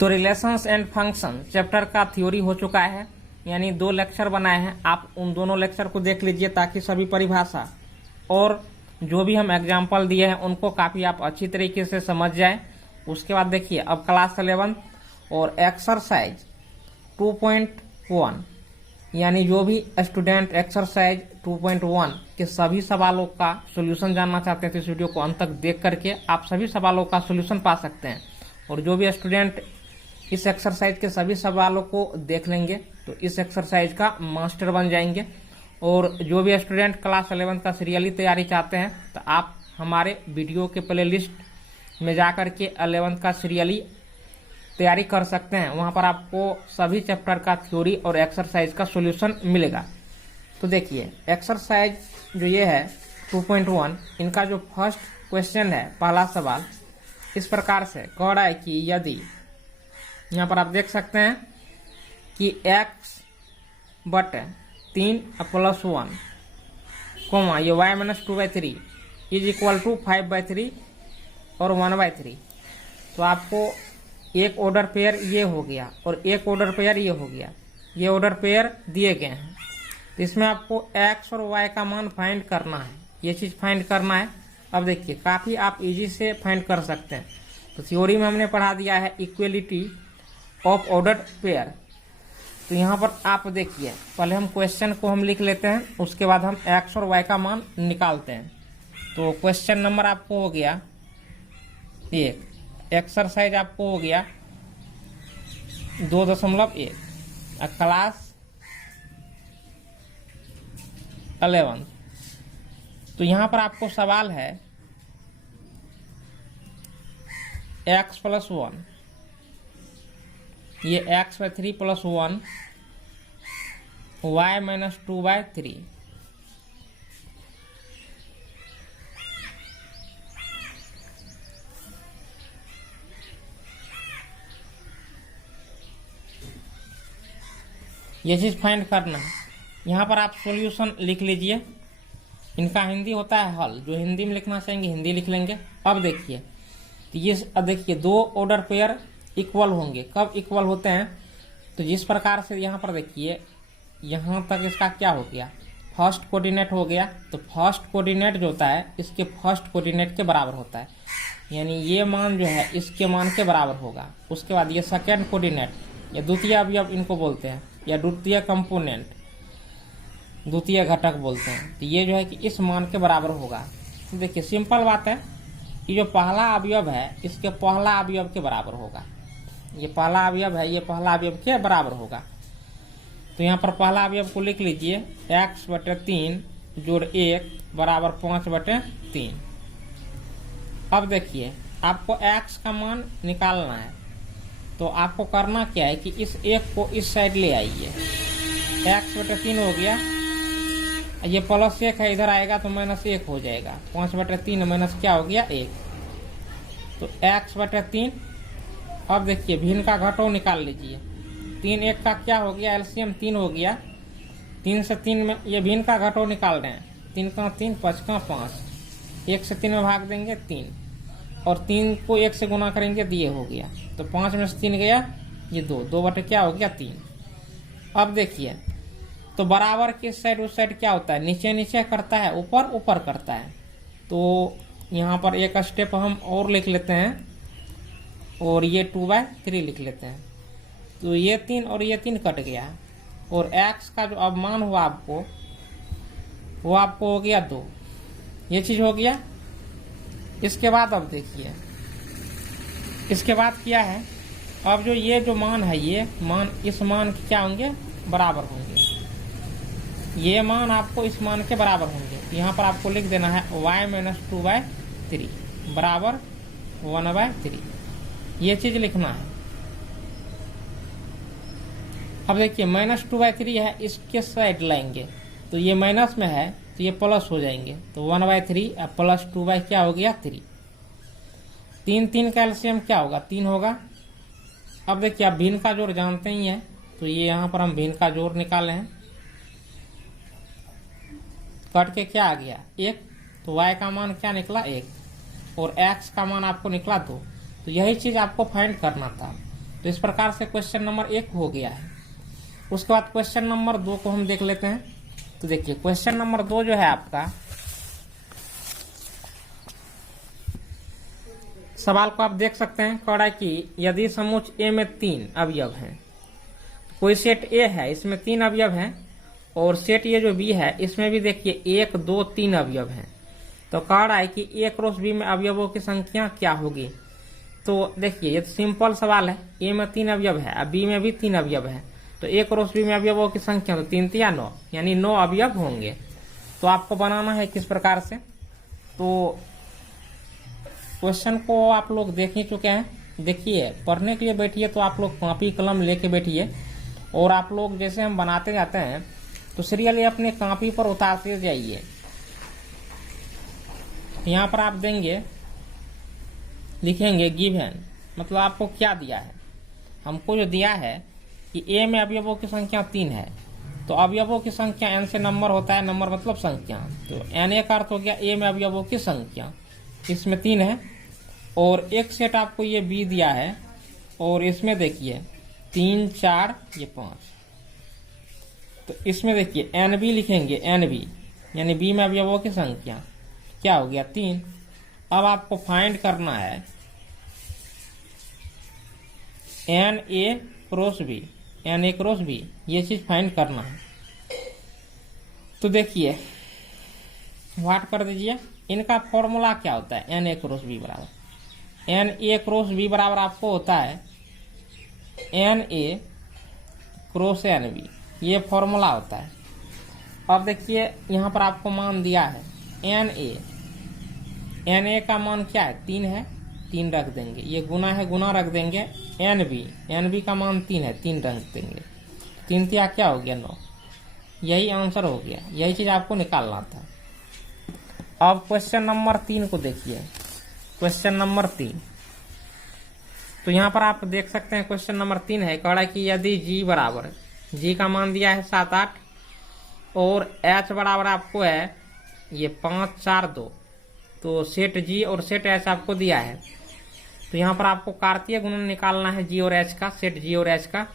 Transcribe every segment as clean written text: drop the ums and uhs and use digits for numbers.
तो relations and function chapter का theory हो चुका है, यानी 2 लेक्चर बनाए हैं। आप उन दोनों लेक्चर को देख लीजिए ताकि सभी परिभाषा और जो भी हम एग्जाम्पल दिए हैं उनको काफ़ी आप अच्छी तरीके से समझ जाएं। उसके बाद देखिए अब क्लास 11 और एक्सरसाइज 2.1 यानी जो भी स्टूडेंट एक्सरसाइज 2.1 के सभी सवालों का सॉल्यूशन जानना चाहते हैं तो इस वीडियो को अंत तक देख करके आप सभी सवालों का सॉल्यूशन पा सकते हैं। और जो भी स्टूडेंट इस एक्सरसाइज के सभी सवालों को देख लेंगे तो इस एक्सरसाइज का मास्टर बन जाएंगे। और जो भी स्टूडेंट क्लास 11 का सीरियली तैयारी चाहते हैं तो आप हमारे वीडियो के प्लेलिस्ट में जा करके 11 का सीरियली तैयारी कर सकते हैं। वहां पर आपको सभी चैप्टर का थ्योरी और एक्सरसाइज का सॉल्यूशन मिलेगा। तो देखिए एक्सरसाइज जो ये है 2.1 इनका जो फर्स्ट क्वेश्चन है, पहला सवाल इस प्रकार से कह रहा है कि यदि यहाँ पर आप देख सकते हैं कि x बटे 3 + 1 कोमा ये y - 2/3 इज इक्वल टू 5/3 और 1/3। तो आपको एक ऑर्डर पेयर ये हो गया और एक ऑर्डर पेयर ये हो गया, ये ऑर्डर पेयर दिए गए हैं। तो इसमें आपको x और y का मान फाइंड करना है, ये चीज फाइंड करना है। अब देखिए काफी आप इजी से फाइंड कर सकते हैं। तो थ्योरी में हमने पढ़ा दिया है इक्वलिटी ऑफ ऑर्डर्ड पेयर। तो यहाँ पर आप देखिए पहले हम क्वेश्चन को हम लिख लेते हैं, उसके बाद हम x और y का मान निकालते हैं। तो क्वेश्चन नंबर आपको हो गया 1, एक्सरसाइज आपको हो गया 2.1 क्लास 11। तो यहाँ पर आपको सवाल है x + 1, ये x/3 + 1 y - 2/3। ये चीज फाइंड करना है। यहाँ पर आप सॉल्यूशन लिख लीजिए। इनका हिंदी होता है हल, जो हिंदी में लिखना चाहेंगे हिंदी लिख लेंगे। अब देखिए तो ये देखिए 2 ऑर्डर पेयर इक्वल होंगे। कब इक्वल होते हैं? तो जिस प्रकार से यहाँ पर देखिए यहाँ तक इसका क्या हो गया, फर्स्ट कोऑर्डिनेट हो गया। तो फर्स्ट कोऑर्डिनेट जो होता है इसके फर्स्ट कोऑर्डिनेट के बराबर होता है, यानी ये मान जो है इसके मान के बराबर होगा। उसके बाद ये सेकेंड कोऑर्डिनेट या द्वितीय अवयव इनको बोलते हैं, या द्वितीय कंपोनेंट, द्वितीय घटक बोलते हैं। तो ये जो है कि इस मान के बराबर होगा। तो देखिए सिंपल बात है कि जो पहला अवयव है इसके पहला अवयव के बराबर होगा। ये पहला अवयव है, ये पहला अवयव के बराबर होगा। तो यहाँ पर पहला अवयव को लिख लीजिए x/3 + 1 = 5/3। अब देखिए आपको x का मान निकालना है। तो आपको करना क्या है कि इस 1 को इस साइड ले आइए। x/3 हो गया, ये +1 है, इधर आएगा तो -1 हो जाएगा। 5/3 माइनस क्या हो गया 1। तो x/3। अब देखिए भिन्न का घटाव निकाल लीजिए। 3 1 का क्या हो गया, एलसीएम 3 हो गया। 3 से 3 में ये भिन्न का घटाव निकाल रहे हैं। 3 का 3 5 का 5, 1 से 3 में भाग देंगे 3 और 3 को 1 से गुना करेंगे तो ये हो गया। तो 5 में से 3 गया, ये 2 बटे क्या हो गया 3। अब देखिए तो बराबर किस साइड उस साइड क्या होता है, नीचे नीचे करता है, ऊपर ऊपर करता है। तो यहाँ पर एक स्टेप हम और लिख लेते हैं और ये 2/3 लिख लेते हैं। तो ये 3 और ये 3 कट गया और x का जो अब मान हुआ आपको वो आपको हो गया 2। ये चीज हो गया। इसके बाद अब देखिए इसके बाद क्या है, अब जो ये जो मान है ये मान इस मान के क्या होंगे, बराबर होंगे। ये मान आपको इस मान के बराबर होंगे। यहाँ पर आपको लिख देना है y - 2/3 = 1/3। ये चीज लिखना है। अब देखिए -2/3 है, इसके साइड लाएंगे तो ये माइनस में है तो ये प्लस हो जाएंगे। तो 1/3 + 2 क्या हो गया 3। 3 का एलसीएम क्या होगा 3 होगा। अब देखिए आप भिन्न का जोड़ जानते ही हैं, तो ये यहाँ पर हम भिन्न का जोड़ निकाले हैं। कट के क्या आ गया 1, तो y का मान क्या निकला 1 और x का मान आपको निकला 2। तो यही चीज आपको फाइंड करना था। तो इस प्रकार से क्वेश्चन नंबर 1 हो गया है। उसके बाद क्वेश्चन नंबर 2 को हम देख लेते हैं। तो देखिए क्वेश्चन नंबर 2 जो है आपका, सवाल को आप देख सकते हैं, कह रहा है कि यदि समुच्च ए में 3 अवयव हैं, कोई सेट ए है इसमें 3 अवयव हैं, और सेट ये जो बी है इसमें भी देखिए 1 2 3 अवयव हैं, तो कह रहा है कि ए क्रॉस बी में अवयवों की संख्या क्या होगी। तो देखिए ये तो सिंपल सवाल है, ए में 3 अवयव है, अब बी में भी 3 अवयव है, तो ए क्रॉस बी में अवयवों की संख्या तो 3 या 9, यानी 9 अवयव होंगे। तो आपको बनाना है किस प्रकार से, तो क्वेश्चन को आप लोग देख ही चुके हैं। देखिए पढ़ने के लिए बैठिए तो आप लोग कॉपी कलम लेके बैठिए, और आप लोग जैसे हम बनाते जाते हैं तो सीरियली अपने कॉपी पर उतारते जाइए। यहाँ पर आप देंगे, लिखेंगे गिवन, मतलब आपको क्या दिया है। हमको जो दिया है कि ए में अवयवों की संख्या 3 है, तो अवयवों की संख्या n से नंबर होता है, नंबर मतलब संख्या, तो n का अर्थ हो गया ए में अवयवों की संख्या, इसमें 3 है, और एक सेट आपको ये बी दिया है, और इसमें देखिए 3 4 ये 5, तो इसमें देखिए एन बी लिखेंगे, एन बी यानी बी में अवयवों की संख्या क्या हो गया 3। अब आपको फाइंड करना है n A cross B, n A cross B, ये चीज फाइंड करना है। तो देखिए व्हाट कर दीजिए, इनका फॉर्मूला क्या होता है, एन ए क्रॉस बी बराबर, एन ए क्रॉस बी बराबर आपको होता है n A cross n B, ये फॉर्मूला होता है। अब देखिए यहाँ पर आपको मान दिया है एन ए का मान क्या है 3 है, 3 रख देंगे, ये गुना है गुना रख देंगे, एन बी का मान 3 है, 3 रख देंगे, 3 तिया क्या हो गया 9, यही आंसर हो गया, यही चीज आपको निकालना था। अब क्वेश्चन नंबर 3 को देखिए, क्वेश्चन नंबर 3, तो यहाँ पर आप देख सकते हैं क्वेश्चन नंबर 3 है, कह रहा है कि यदि जी बराबर, जी का मान दिया है 7 8, और एच बराबर आपको है ये 5 4 2, तो सेट जी और सेट एच आपको दिया है। तो यहाँ पर आपको कार्तीय गुणन निकालना है जी और एच का, सेट जी और एच का,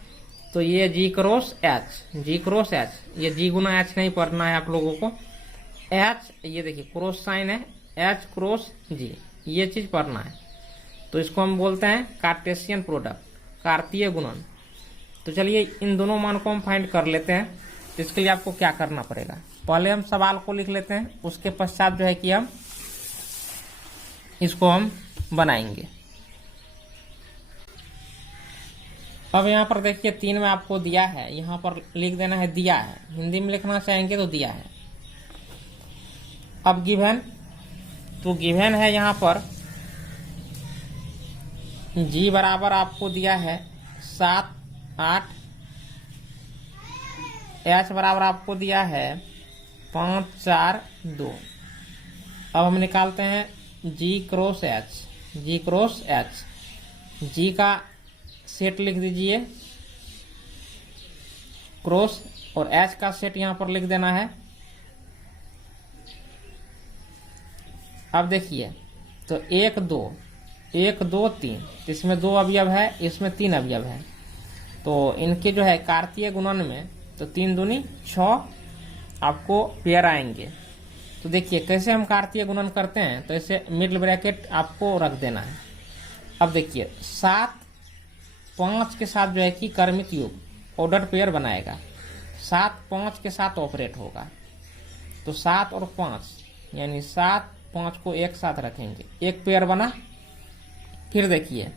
तो ये जी क्रॉस एच, जी क्रॉस एच, ये जी गुना एच नहीं पढ़ना है आप लोगों को, एच ये देखिए क्रॉस साइन है, एच क्रॉस जी, ये चीज पढ़ना है। तो इसको हम बोलते हैं कार्टेशियन प्रोडक्ट, कार्तीय गुणन। तो चलिए इन दोनों मान को हम फाइंड कर लेते हैं। तो इसके लिए आपको क्या करना पड़ेगा, पहले हम सवाल को लिख लेते हैं, उसके पश्चात जो है कि हम इसको हम बनाएंगे। अब यहाँ पर देखिए 3 में आपको दिया है, यहाँ पर लिख देना है दिया है, हिंदी में लिखना चाहेंगे तो दिया है। अब गिवन, तो गिवन है यहाँ पर जी बराबर आपको दिया है 7 8, एच बराबर आपको दिया है 5 4 2। अब हम निकालते हैं जी क्रॉस एच, जी क्रॉस एच, जी का सेट लिख दीजिए क्रॉस, और एच का सेट यहां पर लिख देना है। अब देखिए तो 1 2 1 2 3, इसमें 2 अवयव है, इसमें 3 अवयव है, तो इनके जो है कार्तीय गुणन में तो 3 दूनी 6 आपको पेयर आएंगे। तो देखिए कैसे हम कार्तीय गुणन करते हैं, तो ऐसे मिडिल ब्रैकेट आपको रख देना है। अब देखिए 7 5 के साथ जो है कि कर्मित योग ऑर्डर पेयर बनाएगा, 7 5 के साथ ऑपरेट होगा, तो 7 और 5 यानी 7 5 को एक साथ रखेंगे, एक पेयर बना। फिर देखिए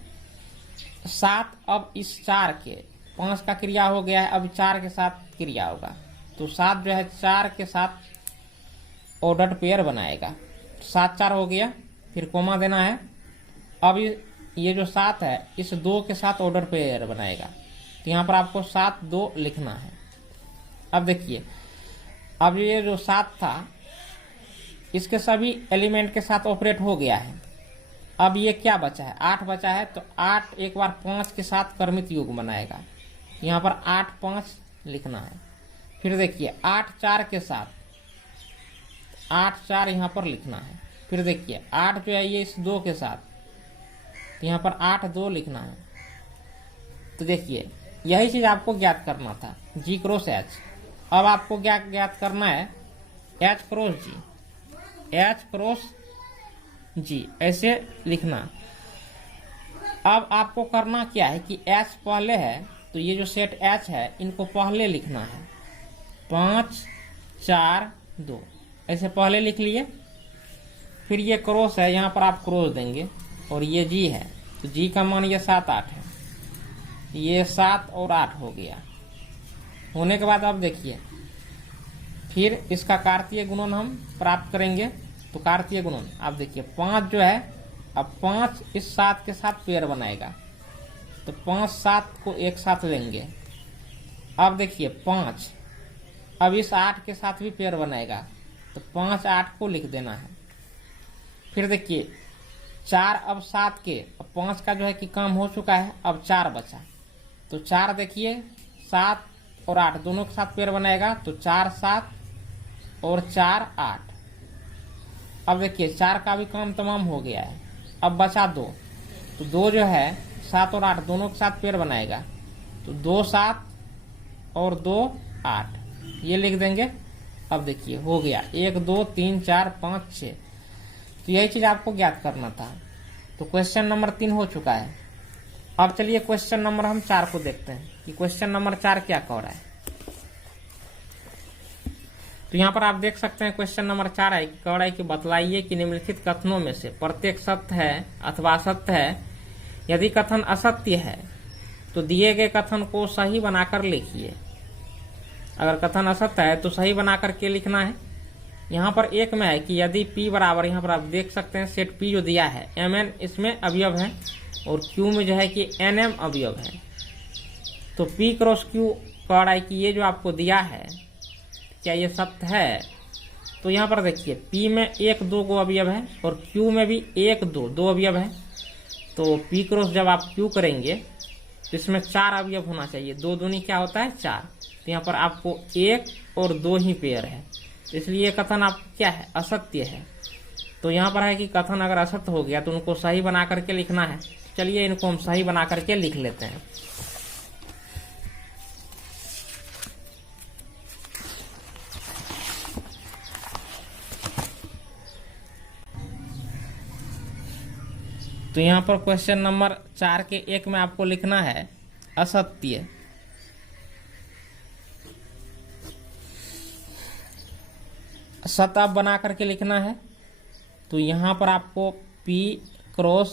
7 अब इस 4 के 5 का क्रिया हो गया है, अब 4 के साथ क्रिया होगा, तो 7 जो है 4 के साथ ऑर्डर पेयर बनाएगा, 7 4 हो गया, फिर कोमा देना है। अब ये जो 7 है इस 2 के साथ ऑर्डर पेयर बनाएगा, तो यहाँ पर आपको 7 2 लिखना है। अब देखिए अब ये जो 7 था इसके सभी एलिमेंट के साथ ऑपरेट हो गया है, अब ये क्या बचा है 8 बचा है, तो 8 एक बार 5 के साथ कर्मित योग बनाएगा, यहाँ पर 8 5 लिखना है। फिर देखिए 8 4 के साथ 8 4 यहाँ पर लिखना है। फिर देखिए 8 जो है ये इस 2 के साथ, तो यहाँ पर 8 2 लिखना है। तो देखिए यही चीज आपको ज्ञात करना था, जी क्रॉस एच। अब आपको क्या ज्ञात करना है, एच क्रॉस जी, एच क्रॉस जी ऐसे लिखना। अब आपको करना क्या है कि एच पहले है, तो ये जो सेट एच है इनको पहले लिखना है, 5 4 2 ऐसे पहले लिख लिए। फिर ये क्रॉस है, यहाँ पर आप क्रॉस देंगे, और ये जी है, तो जी का मान ये 7 8 है, ये 7 और 8 हो गया। होने के बाद आप देखिए फिर इसका कार्तीय गुणन हम प्राप्त करेंगे। तो कार्तीय गुणन आप देखिए 5 जो है, अब 5 इस 7 के साथ पेयर बनाएगा, तो 5 7 को एक साथ लेंगे। अब देखिए 5 अब इस 8 के साथ भी पेयर बनाएगा, तो 5 8 को लिख देना है। फिर देखिए 4 अब 7 के, अब 5 का जो है कि काम हो चुका है, अब 4 बचा, तो 4 देखिए 7 और 8 दोनों के साथ पेयर बनाएगा, तो 4 7 और 4 8। अब देखिए 4 का भी काम तमाम हो गया है, अब बचा 2, तो 2 जो है 7 और 8 दोनों के साथ पेयर बनाएगा, तो 2 7 और 2 8 ये लिख देंगे। अब देखिए हो गया 1 2 3 4 5 6। तो यही चीज आपको ज्ञात करना था। तो क्वेश्चन नंबर 3 हो चुका है। अब चलिए क्वेश्चन नंबर हम 4 को देखते हैं कि क्वेश्चन नंबर 4 क्या कह रहा है। तो यहाँ पर आप देख सकते हैं क्वेश्चन नंबर 4 है, कह रहा है कि बतलाइए कि निम्नलिखित कथनों में से प्रत्येक सत्य है अथवा असत्य है। यदि कथन असत्य है तो दिए गए कथन को सही बनाकर लिखिए। अगर कथन असत्य है तो सही बनाकर के लिखना है। यहाँ पर एक में है कि यदि P बराबर, यहाँ पर आप देख सकते हैं सेट P जो दिया है Mn इसमें अवयव है, और Q में जो है कि Nm अवयव है। तो P क्रॉस Q कह रहा है कि ये जो आपको दिया है क्या ये सत्य है। तो यहाँ पर देखिए P में 1 2 को अवयव है, और Q में भी 1 2 2 अवयव है। तो P क्रॉस जब आप Q करेंगे तो इसमें 4 अवयव होना चाहिए, 2 दूनी क्या होता है 4। तो यहाँ पर आपको 1 और 2 ही पेयर है, इसलिए कथन आप क्या है असत्य है। तो यहाँ पर है कि कथन अगर असत्य हो गया तो उनको सही बना करके लिखना है। चलिए इनको हम सही बना करके लिख लेते हैं। तो यहाँ पर क्वेश्चन नंबर 4 के 1 में आपको लिखना है असत्य। सत्य आप बना करके लिखना है। तो यहाँ पर आपको P क्रॉस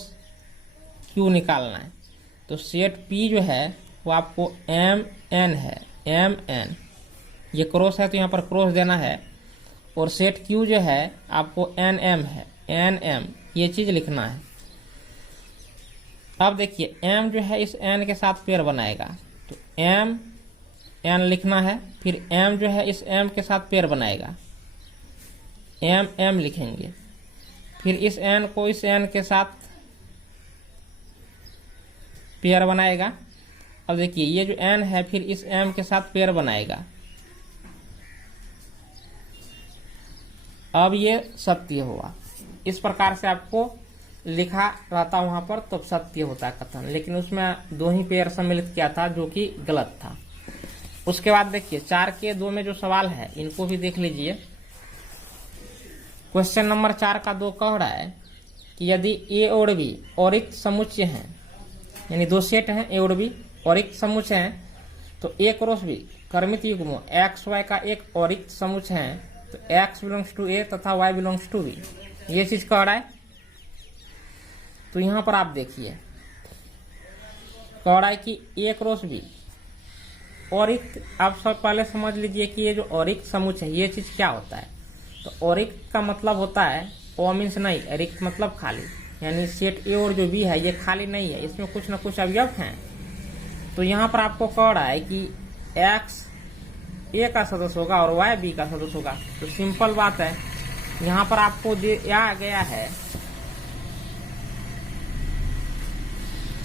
Q निकालना है। तो सेट P जो है वो आपको Mn है, Mn ये क्रॉस है तो यहाँ पर क्रॉस देना है, और सेट Q जो है आपको Nm है, Nm ये चीज लिखना है। अब देखिए M जो है इस N के साथ पेयर बनाएगा, तो M N लिखना है। फिर M जो है इस M के साथ पेयर बनाएगा, M M लिखेंगे। फिर इस N को इस N के साथ पेयर बनाएगा। अब देखिए ये जो N है फिर इस M के साथ पेयर बनाएगा। अब ये सत्य हुआ। इस प्रकार से आपको लिखा रहता वहां पर तो सत्य होता है कथन, लेकिन उसमें 2 ही पेयर सम्मिलित किया था जो कि गलत था। उसके बाद देखिए 4 के 2 में जो सवाल है इनको भी देख लीजिए। क्वेश्चन नंबर 4 का 2 कह रहा है कि यदि ए और बी औरिक्त समुच्चय हैं, यानी 2 सेट हैं ए और बी औरिक्त समुच्चय हैं, तो ए क्रॉस बी कर्मित युग्म एक्स वाई का एक औरिक्त समुच्चय है, तो एक्स बिलोंग्स टू ए तथा वाई बिलोंग्स टू बी, ये चीज कह रहा है। तो यहां पर आप देखिए कह रहा है कि ए क्रॉस बी औरिक्त। आप सब पहले समझ लीजिए कि ये जो औरिक्त समुच्चय है ये चीज क्या होता है। तो औरिक्त का मतलब होता है ओ मीन्स नहीं, रिक्त मतलब खाली, यानी सेट ए और जो बी है ये खाली नहीं है, इसमें कुछ न कुछ अवयव हैं। तो यहाँ पर आपको कह रहा है कि एक्स ए का सदस्य होगा और वाई बी का सदस्य होगा। तो सिंपल बात है, यहाँ पर आपको दिया गया है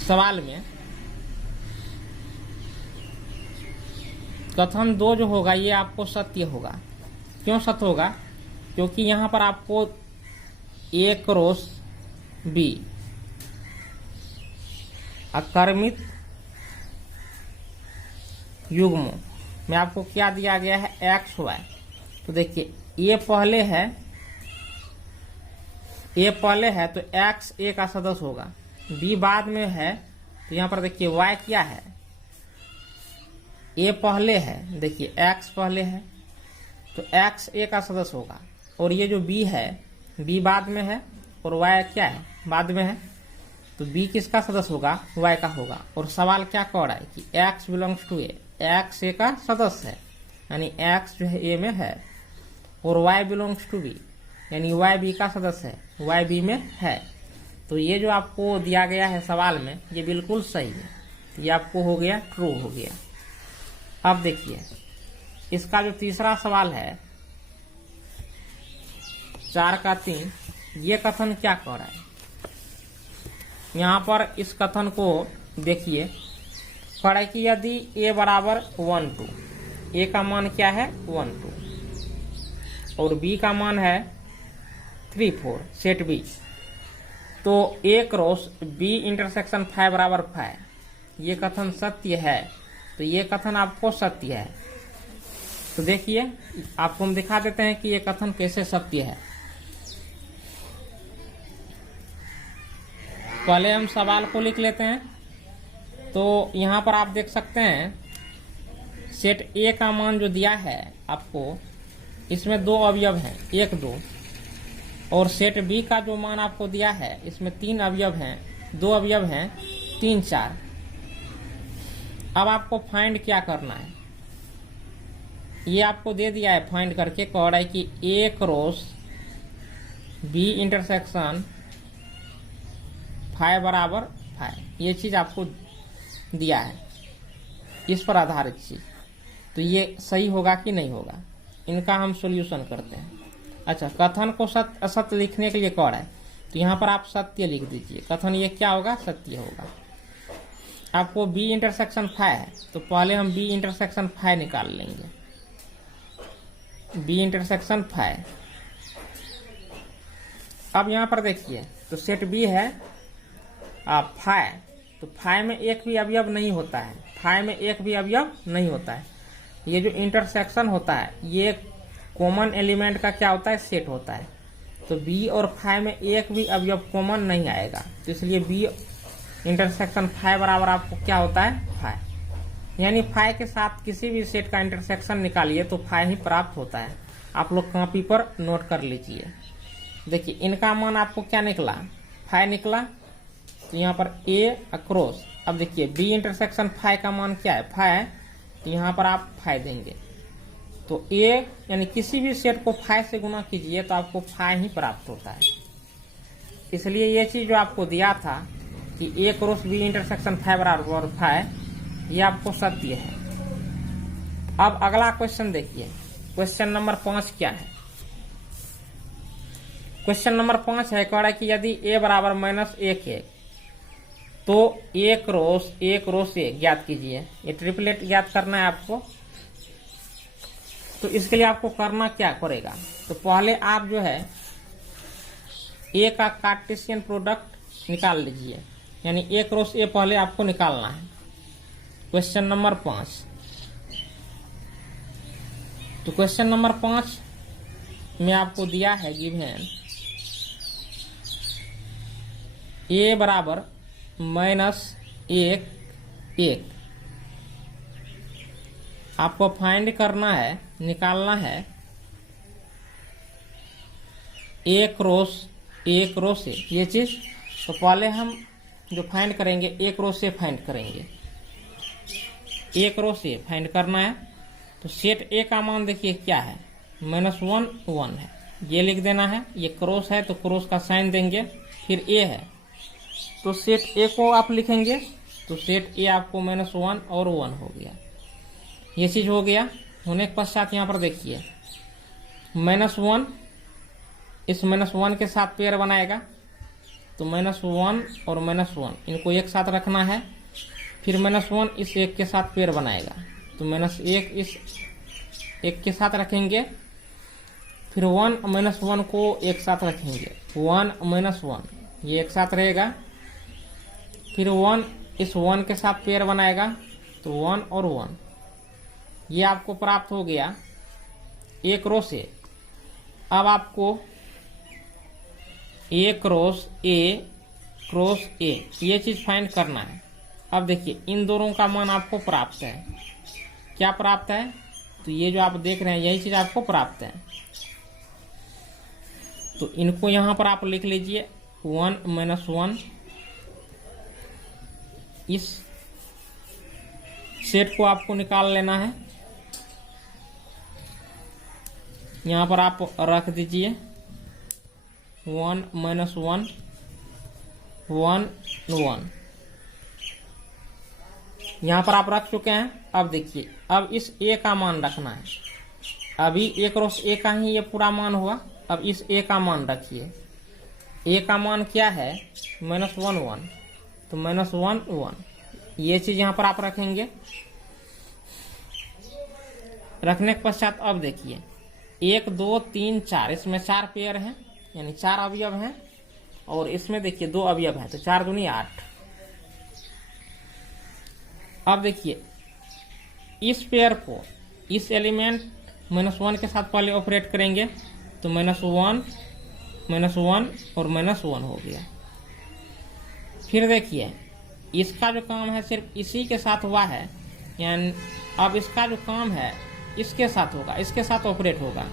सवाल में कथन 2 जो होगा ये आपको सत्य होगा। क्यों सत्य होगा? क्योंकि यहाँ पर आपको ए क्रॉस बी अकर्मित युग्म में आपको क्या दिया गया है, एक्स वाई। तो देखिए ए पहले है तो एक्स ए का सदस्य होगा, बी बाद में है तो यहाँ पर देखिए वाई क्या है, ए पहले है, देखिए एक्स पहले है तो एक्स ए का सदस्य होगा, और ये जो बी है बी बाद में है और वाई क्या है, बाद में है, तो बी किसका सदस्य होगा, वाई का होगा। और सवाल क्या कह रहा है कि x belongs to A, x A का सदस्य है यानी एक्स जो है ए में है, और वाई बिलोंग्स टू बी यानी वाई बी का सदस्य है, वाई बी में है। तो ये जो आपको दिया गया है सवाल में ये बिल्कुल सही है, ये आपको हो गया ट्रू हो गया। अब देखिए इसका जो तीसरा सवाल है 4 का 3, ये कथन क्या कह रहा है, यहाँ पर इस कथन को देखिए, कह रहा है कि यदि a बराबर 1 2, a का मान क्या है 1 2 और b का मान है 3 4, सेट b, तो a क्रॉस b इंटरसेक्शन 5 बराबर 5, ये कथन सत्य है। तो ये कथन आपको सत्य है। तो देखिए आपको हम दिखा देते हैं कि ये कथन कैसे सत्य है। पहले हम सवाल को लिख लेते हैं। तो यहाँ पर आप देख सकते हैं सेट ए का मान जो दिया है आपको, इसमें 2 अवयव हैं 1 2, और सेट बी का जो मान आपको दिया है इसमें 3 अवयव हैं, 2 अवयव हैं 3 4। अब आपको फाइंड क्या करना है, ये आपको दे दिया है फाइंड करके, कह रहा है कि ए क्रॉस बी इंटरसेक्शन 5 बराबर 5, ये चीज आपको दिया है, इस पर आधारित चीज। तो ये सही होगा कि नहीं होगा, इनका हम सॉल्यूशन करते हैं। अच्छा, कथन को सत्य असत्य लिखने के लिए कह रहा है, तो यहाँ पर आप सत्य लिख दीजिए। कथन ये क्या होगा, सत्य होगा। आपको बी इंटरसेक्शन 5 है तो पहले हम बी इंटरसेक्शन 5 निकाल लेंगे, बी इंटरसेक्शन 5। अब यहाँ पर देखिए तो सेट बी है 5, तो 5 में एक भी अवयव नहीं होता है, 5 में एक भी अवयव नहीं होता है। ये जो इंटरसेक्शन होता है ये कॉमन एलिमेंट का क्या होता है, सेट होता है। तो बी और 5 में एक भी अवयव कॉमन नहीं आएगा, तो इसलिए बी इंटरसेक्शन 5 बराबर आपको क्या होता है 5, यानी 5 के साथ किसी भी सेट का इंटरसेक्शन निकालिए तो 5 ही प्राप्त होता है। आप लोग कॉपी पर नोट कर लीजिए। देखिए इनका मान आपको क्या निकला, 5 निकला, तो यहाँ पर ए अक्रॉस। अब देखिए बी इंटरसेक्शन 5 का मान क्या है 5, तो यहाँ पर आप 5 देंगे, तो ए यानी किसी भी सेट को 5 से गुना कीजिए तो आपको 5 ही प्राप्त होता है। इसलिए ये चीज जो आपको दिया था कि ए क्रॉस बी इंटरसेक्शन 5 बराबर 5, ये आपको सत्य है। अब अगला क्वेश्चन देखिए, क्वेश्चन नंबर 5 क्या है। क्वेश्चन नंबर 5 है, कह रहा है कि यदि a बराबर -1 1 तो a क्रॉस a ज्ञात कीजिए। ये ट्रिपलेट ज्ञात करना है आपको। तो इसके लिए आपको करना क्या पड़ेगा, तो पहले आप जो है a का कार्टेशियन प्रोडक्ट निकाल लीजिए, यानी a क्रॉस a पहले आपको निकालना है। क्वेश्चन नंबर 5, तो क्वेश्चन नंबर 5 में आपको दिया है गिवन a बराबर -1 1, आपको फाइंड करना है, निकालना है a क्रॉस a, ये चीज। तो पहले हम जो फाइंड करेंगे a क्रॉस a फाइंड करेंगे, a क्रॉस a फाइंड करना है। तो सेट a का मान देखिए क्या है, -1 1 है, ये लिख देना है। ये क्रॉस है तो क्रॉस का साइन देंगे, फिर a है तो सेट a को आप लिखेंगे, तो सेट a आपको -1 और 1 हो गया। ये चीज हो गया। होने के पश्चात यहाँ पर देखिए -1 इस -1 के साथ पेयर बनाएगा, तो -1 और -1 इनको एक साथ रखना है। फिर -1 इस 1 के साथ पेयर बनाएगा, तो -1 इस 1 के साथ रखेंगे। फिर 1 -1 को एक साथ रखेंगे, 1 -1 ये एक साथ रहेगा। फिर 1 इस 1 के साथ पेयर बनाएगा, तो 1 और 1 ये आपको प्राप्त हो गया ए क्रॉस ए। अब आपको ए क्रॉस ए ये चीज फाइंड करना है। अब देखिए इन दोनों का मान आपको प्राप्त है। क्या प्राप्त है? तो ये जो आप देख रहे हैं यही चीज आपको प्राप्त है। तो इनको यहां पर आप लिख लीजिए 1 - 1। इस सेट को आपको निकाल लेना है। यहां पर आप रख दीजिए 1 - 1 1 1। यहां पर आप रख चुके हैं। अब देखिए अब इस ए का मान रखना है। अभी ए क्रॉस ए का ही ये पूरा मान हुआ। अब इस ए का मान रखिए। ए का मान क्या है? -1 1। तो -1 1 ये चीज यहां पर आप रखेंगे। रखने के पश्चात अब देखिए 1 2 3 4 इसमें 4 पेयर हैं, यानी 4 अवयव हैं। और इसमें देखिए 2 अवयव हैं, तो 4 दूनी 8। अब देखिए इस पेयर को इस एलिमेंट -1 के साथ पहले ऑपरेट करेंगे तो -1 -1 और -1 हो गया। फिर देखिए इसका जो काम है सिर्फ इसी के साथ हुआ है, यानी अब इसका जो काम है इसके साथ होगा, इसके साथ ऑपरेट होगा।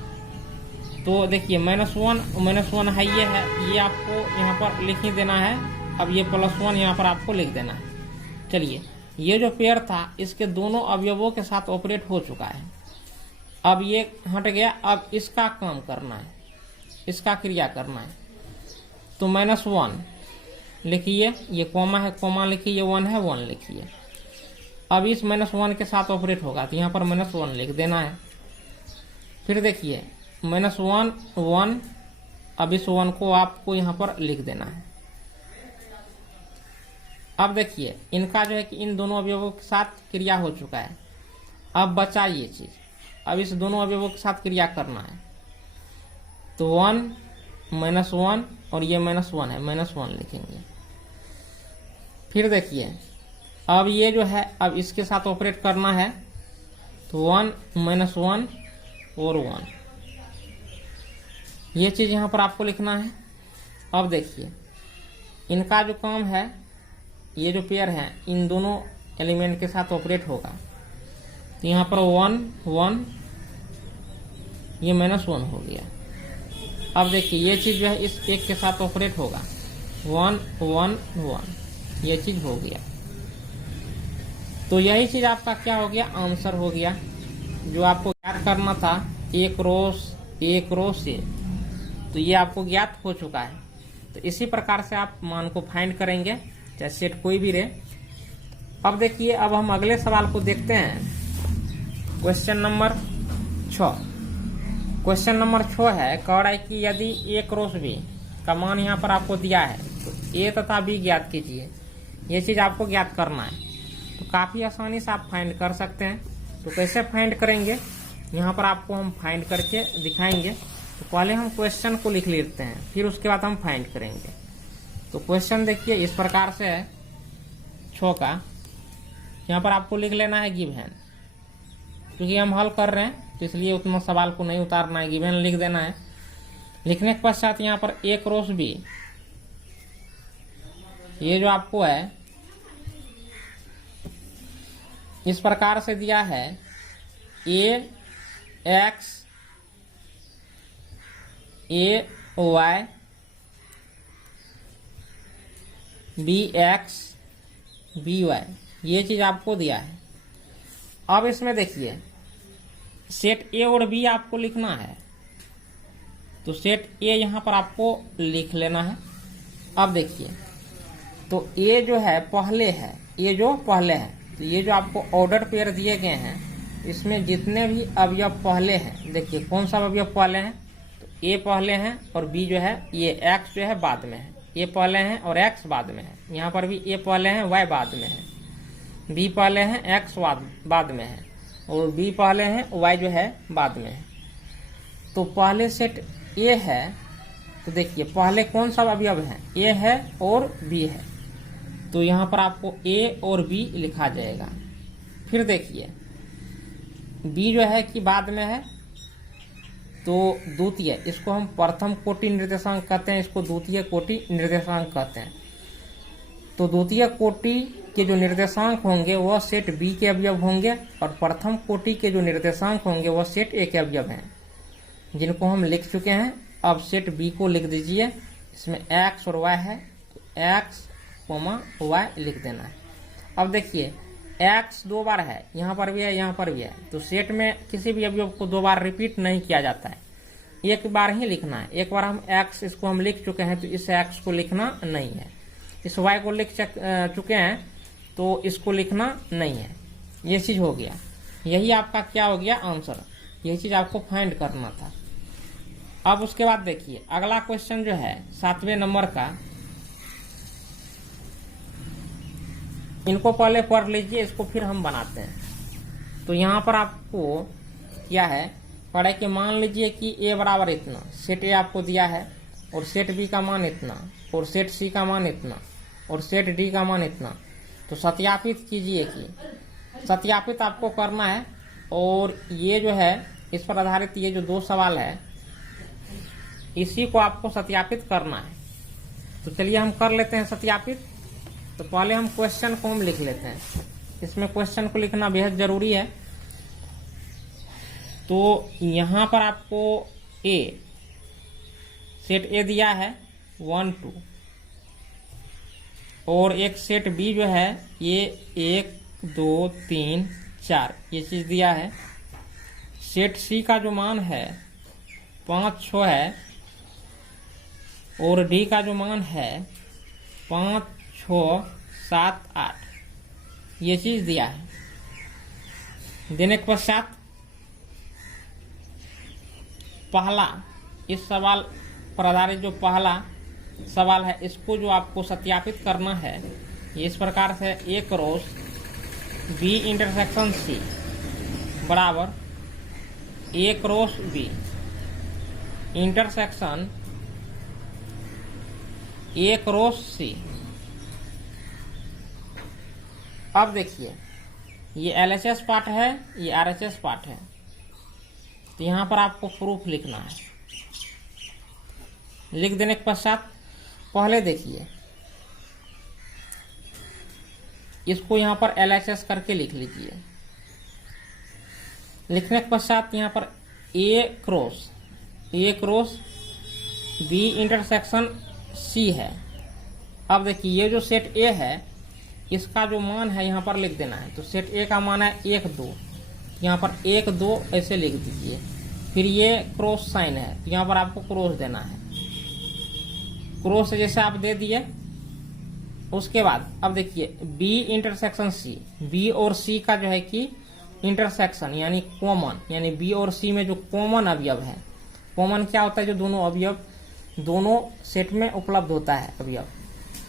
तो देखिए -1 है, ये आपको यहाँ पर लिख ही देना है। अब ये +1 यहाँ पर आपको लिख देना है। चलिए ये जो पेयर था इसके दोनों अवयवों के साथ ऑपरेट हो चुका है। अब ये हट गया। अब इसका काम करना है, इसका क्रिया करना है। तो -1 लिखिए, ये कॉमा है, कॉमा लिखिए, 1 है, 1 लिखिए। अब इस -1 के साथ ऑपरेट होगा तो यहाँ पर -1 लिख देना है। फिर देखिए -1 1। अब इस 1 को आपको यहाँ पर लिख देना है। अब देखिए इनका जो है कि इन दोनों अवयवों के साथ क्रिया हो चुका है। अब बचा ये चीज, अब इस दोनों अवयवों के साथ क्रिया करना है। तो 1 -1 और ये -1 है, -1 लिखेंगे। फिर देखिए अब ये जो है अब इसके साथ ऑपरेट करना है तो 1 -1 और 1 ये चीज यहां पर आपको लिखना है। अब देखिए इनका जो काम है, ये जो पेयर है इन दोनों एलिमेंट के साथ ऑपरेट होगा। तो यहाँ पर 1 1 ये -1 हो गया। अब देखिए ये चीज जो है इस एक के साथ ऑपरेट होगा, 1 1 1 ये चीज हो गया। तो यही चीज आपका क्या हो गया? आंसर हो गया। जो आपको ज्ञात करना था ए क्रॉस ए, तो ये आपको ज्ञात हो चुका है। तो इसी प्रकार से आप मान को फाइंड करेंगे, चाहे सेट कोई भी रहे। अब देखिए अब हम अगले सवाल को देखते हैं। Question number 6। क्वेश्चन नंबर 6 है, कह रहा है कि यदि ए क्रॉस बी का मान यहाँ पर आपको दिया है तो ए तथा बी ज्ञात कीजिए। ये चीज आपको ज्ञात करना है। तो काफी आसानी से आप फाइंड कर सकते हैं। तो कैसे फाइंड करेंगे यहाँ पर आपको हम फाइंड करके दिखाएंगे। तो पहले हम क्वेश्चन को लिख लेते हैं, फिर उसके बाद हम फाइंड करेंगे। तो क्वेश्चन देखिए इस प्रकार से है 6 का। यहाँ पर आपको लिख लेना है गिवन, क्योंकि हम हल कर रहे हैं तो इसलिए उतना सवाल को नहीं उतारना है, गिवन लिख देना है। लिखने के पश्चात यहाँ पर ए क्रॉस बी, ये जो आपको है इस प्रकार से दिया है, A x A y B x B y ये चीज आपको दिया है। अब इसमें देखिए सेट ए और बी आपको लिखना है, तो सेट ए यहां पर आपको लिख लेना है। अब देखिए तो ए जो है पहले है, ये जो पहले है, तो ये जो आपको ऑर्डर पेयर दिए गए हैं इसमें जितने भी अवयव पहले हैं, देखिए कौन सा अवयव पहले हैं, तो ए पहले हैं और बी जो है ये एक्स जो है बाद में है। ए पहले हैं और एक्स बाद में है। यहाँ पर भी ए पहले हैं वाई बाद में है, बी पहले हैं एक्स बाद में है और बी पहले हैं वाई जो है बाद में है। तो पहले सेट ए है, तो देखिए पहले कौन सा अवयव है, ए है और बी है, तो यहाँ पर आपको ए और बी लिखा जाएगा। फिर देखिए बी जो है कि बाद में है, तो द्वितीय, इसको हम प्रथम कोटि निर्देशांक कहते हैं, इसको द्वितीय कोटि निर्देशांक कहते हैं। तो द्वितीय कोटि के जो निर्देशांक होंगे वह सेट बी के अवयव होंगे और प्रथम कोटि के जो निर्देशांक होंगे वह सेट ए के अवयव हैं, जिनको हम लिख चुके हैं। अब सेट बी को लिख दीजिए, इसमें एक्स और वाई है, एक्स वाई लिख देना है। अब देखिए एक्स 2 बार है, यहाँ पर भी है, यहाँ पर भी है, तो सेट में किसी भी अवयव को 2 बार रिपीट नहीं किया जाता है, एक बार ही लिखना है। एक बार हम एक्स इसको हम लिख चुके हैं तो इस एक्स को लिखना नहीं है, इस वाई को लिख चुके हैं तो इसको लिखना नहीं है। ये चीज हो गया, यही आपका क्या हो गया आंसर, यही चीज आपको फाइंड करना था। अब उसके बाद देखिए अगला क्वेश्चन जो है 7वें नंबर का, इनको पहले पढ़ लीजिए, इसको फिर हम बनाते हैं। तो यहाँ पर आपको क्या है पढ़े कि मान लीजिए कि ए बराबर इतना, सेट ए आपको दिया है और सेट बी का मान इतना और सेट सी का मान इतना और सेट डी का मान इतना। तो सत्यापित कीजिए कि सत्यापित आपको करना है, और ये जो है इस पर आधारित ये जो 2 सवाल है इसी को आपको सत्यापित करना है। तो चलिए हम कर लेते हैं सत्यापित। तो पहले हम क्वेश्चन को हम लिख लेते हैं, इसमें क्वेश्चन को लिखना बेहद जरूरी है। तो यहाँ पर आपको ए सेट ए दिया है 1 2, और एक सेट बी जो है ये 1 2 3 4 ये चीज दिया है। सेट सी का जो मान है 5 6 है, और डी का जो मान है 5 6 7 8 ये चीज दिया है। देने के पश्चात पहला इस सवाल पर आधारित जो पहला सवाल है इसको जो आपको सत्यापित करना है ये इस प्रकार से, A cross B intersection C बराबर A cross B intersection A cross C. अब देखिए ये एलएचएस पार्ट है, ये आरएचएस पार्ट है, तो यहाँ पर आपको प्रूफ लिखना है। लिख देने के पश्चात पहले देखिए इसको यहाँ पर एलएचएस करके लिख लीजिए। लिखने के पश्चात यहाँ पर ए क्रॉस बी इंटरसेक्शन सी है। अब देखिए ये जो सेट ए है इसका जो मान है यहाँ पर लिख देना है। तो सेट ए का मान है 1 2, यहाँ पर 1 2 ऐसे लिख दीजिए। फिर ये क्रॉस साइन है, यहाँ पर आपको क्रॉस देना है। क्रॉस जैसे आप दे दिए, उसके बाद अब देखिए बी इंटरसेक्शन सी, बी और सी का जो है कि इंटरसेक्शन यानी कॉमन, यानी बी और सी में जो कॉमन अवयव है, कॉमन क्या होता है जो दोनों अवयव दोनों सेट में उपलब्ध होता है अवयव।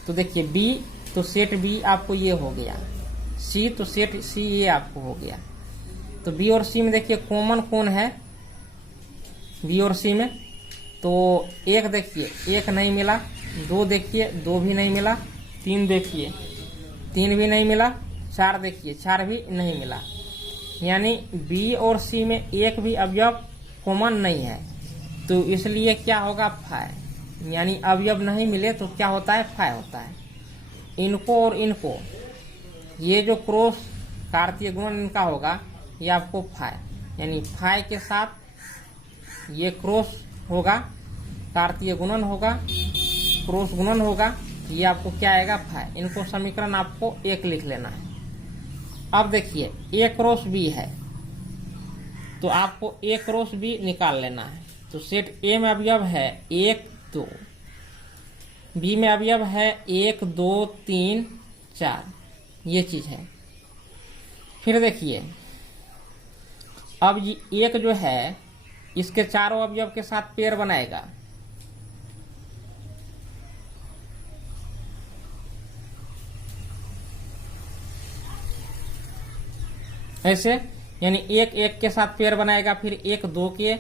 तो देखिए बी तो सेट बी आपको ये हो गया, सी तो सेट सी ये आपको हो गया। तो बी और सी में देखिए कॉमन कौन है बी और सी में, तो 1 देखिए 1 नहीं मिला, 2 देखिए 2 भी नहीं मिला, 3 देखिए 3 भी नहीं मिला, 4 देखिए 4 भी नहीं मिला। यानी बी और सी में एक भी अवयव कॉमन नहीं है, तो इसलिए क्या होगा फाई, यानी अवयव नहीं मिले तो क्या होता है फाई होता है। इनको और इनको ये जो क्रॉस कार्तीय गुणन इनका होगा ये आपको फाई, यानी फाई के साथ ये क्रॉस होगा, कार्तीय गुणन होगा, क्रॉस गुणन होगा, ये आपको क्या आएगा फाई। इनको समीकरण आपको 1 लिख लेना है। अब देखिए ए क्रॉस बी है तो आपको ए क्रॉस बी निकाल लेना है। तो सेट ए में अवयव है 1 2, बी में अवयव है 1 2 3 4 ये चीज है। फिर देखिए अब ये एक जो है इसके चारों अवयव के साथ पेयर बनाएगा। ऐसे यानी 1 1 के साथ पेयर बनाएगा, फिर 1 2 के,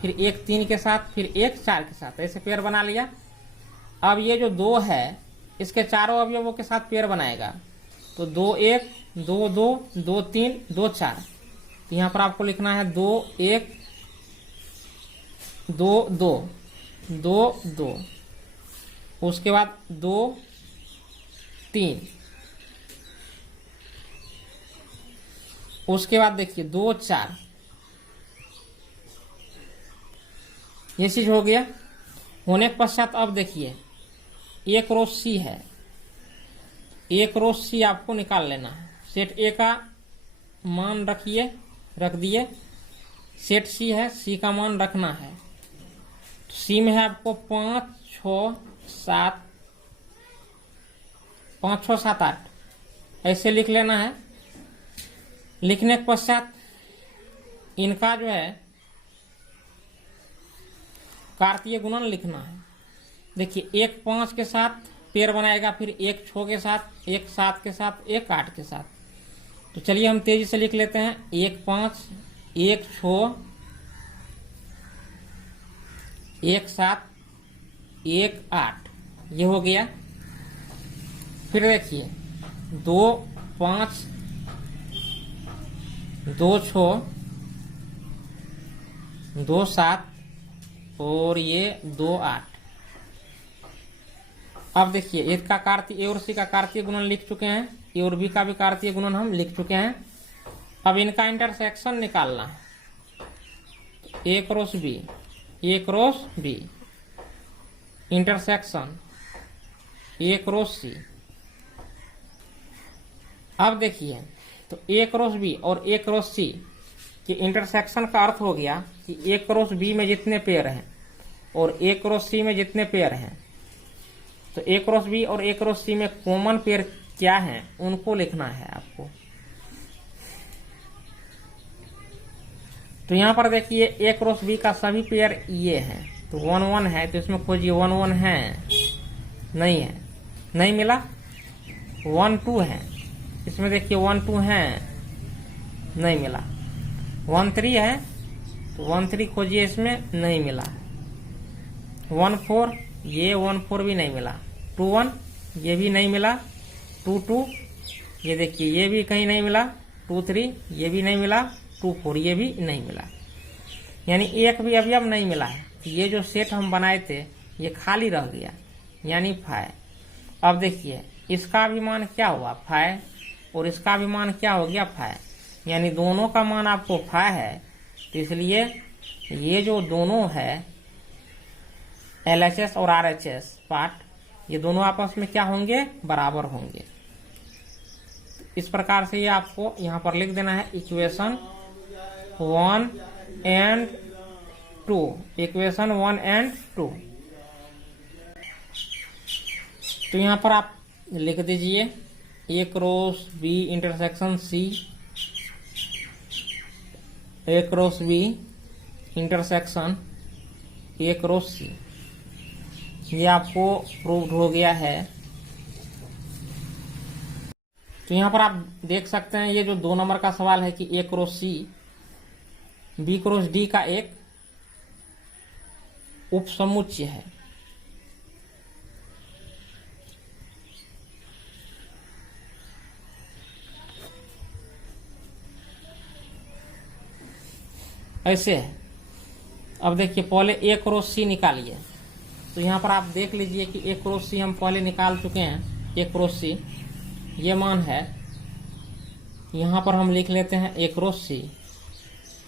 फिर 1 3 के साथ, फिर 1 4 के साथ, ऐसे पेयर बना लिया। अब ये जो 2 है इसके चारों अवयवों के साथ पेयर बनाएगा। तो 2 1 2 2 2 3 2 4 तो यहाँ पर आपको लिखना है 2 1 2 2 2 2, उसके बाद 2 3, उसके बाद देखिए 2 4, ये चीज हो गया। होने के पश्चात अब देखिए एक रो सी है, एक रो सी आपको निकाल लेना है। सेट ए का मान रख दिए, सेट सी है, सी का मान रखना है। तो सी में है आपको 5 6 7 5 6 7 8, ऐसे लिख लेना है। लिखने के पश्चात इनका जो है कार्तीय गुणन लिखना है। देखिए 1 5 के साथ पेयर बनाएगा, फिर 1 6 के साथ, 1 7 के साथ, 1 8 के साथ। तो चलिए हम तेजी से लिख लेते हैं। 1 5 1 6 1 7 1 8, ये हो गया। फिर देखिए 2 5 2 6 2 7 और ये 2 8। अब देखिए ए का कार्तीय, ए और सी का कार्तीय गुणन लिख चुके हैं, ए और बी का भी कार्तीय गुणन हम लिख चुके हैं। अब इनका इंटरसेक्शन निकालना है। A cross B, A cross B, intersection A cross C. अब देखिए तो ए क्रॉस बी और ए क्रॉस सी के इंटरसेक्शन का अर्थ हो गया कि ए क्रॉस बी में जितने पेयर हैं और ए क्रॉस सी में जितने पेयर हैं, तो ए क्रॉस बी और ए क्रॉस सी में कॉमन पेयर क्या है उनको लिखना है आपको। तो यहां पर देखिए ए क्रॉस बी का सभी पेयर ये हैं, तो 1 1 है, तो इसमें खोजिए 1 1 है, नहीं है, नहीं मिला। 1 2 है, इसमें देखिए 1 2 है, नहीं मिला। 1 3 है, तो 1 3 खोजिए, इसमें नहीं मिला। 1 4, ये 1 4 भी नहीं मिला। 2 1, ये भी नहीं मिला। 2 2, ये देखिए ये भी कहीं नहीं मिला। 2 3, ये भी नहीं मिला। 2 4, ये भी नहीं मिला। यानी एक भी अवयव नहीं मिला है। ये जो सेट हम बनाए थे ये खाली रह गया, यानी 5। अब देखिए इसका भी मान क्या हुआ 5, और इसका भी मान क्या हो गया 5, यानी दोनों का मान आपको 5 है। तो इसलिए ये जो दोनों है LHS और RHS पार्ट, ये दोनों आपस में क्या होंगे, बराबर होंगे। इस प्रकार से ये आपको यहाँ पर लिख देना है इक्वेशन 1 एंड 2, इक्वेशन 1 एंड 2। तो यहाँ पर आप लिख दीजिए A cross B intersection C, A cross B intersection A cross C. ये आपको प्रूव्ड हो गया है। तो यहाँ पर आप देख सकते हैं ये जो 2 नंबर का सवाल है कि A cross C B cross D का एक उपसमुच्चय है। ऐसे है। अब देखिए पहले ए क्रॉस सी निकालिए। तो यहाँ पर आप देख लीजिए कि ए क्रॉस सी हम पहले निकाल चुके हैं। ए क्रॉस सी ये मान है, यहाँ पर हम लिख लेते हैं ए क्रॉस सी।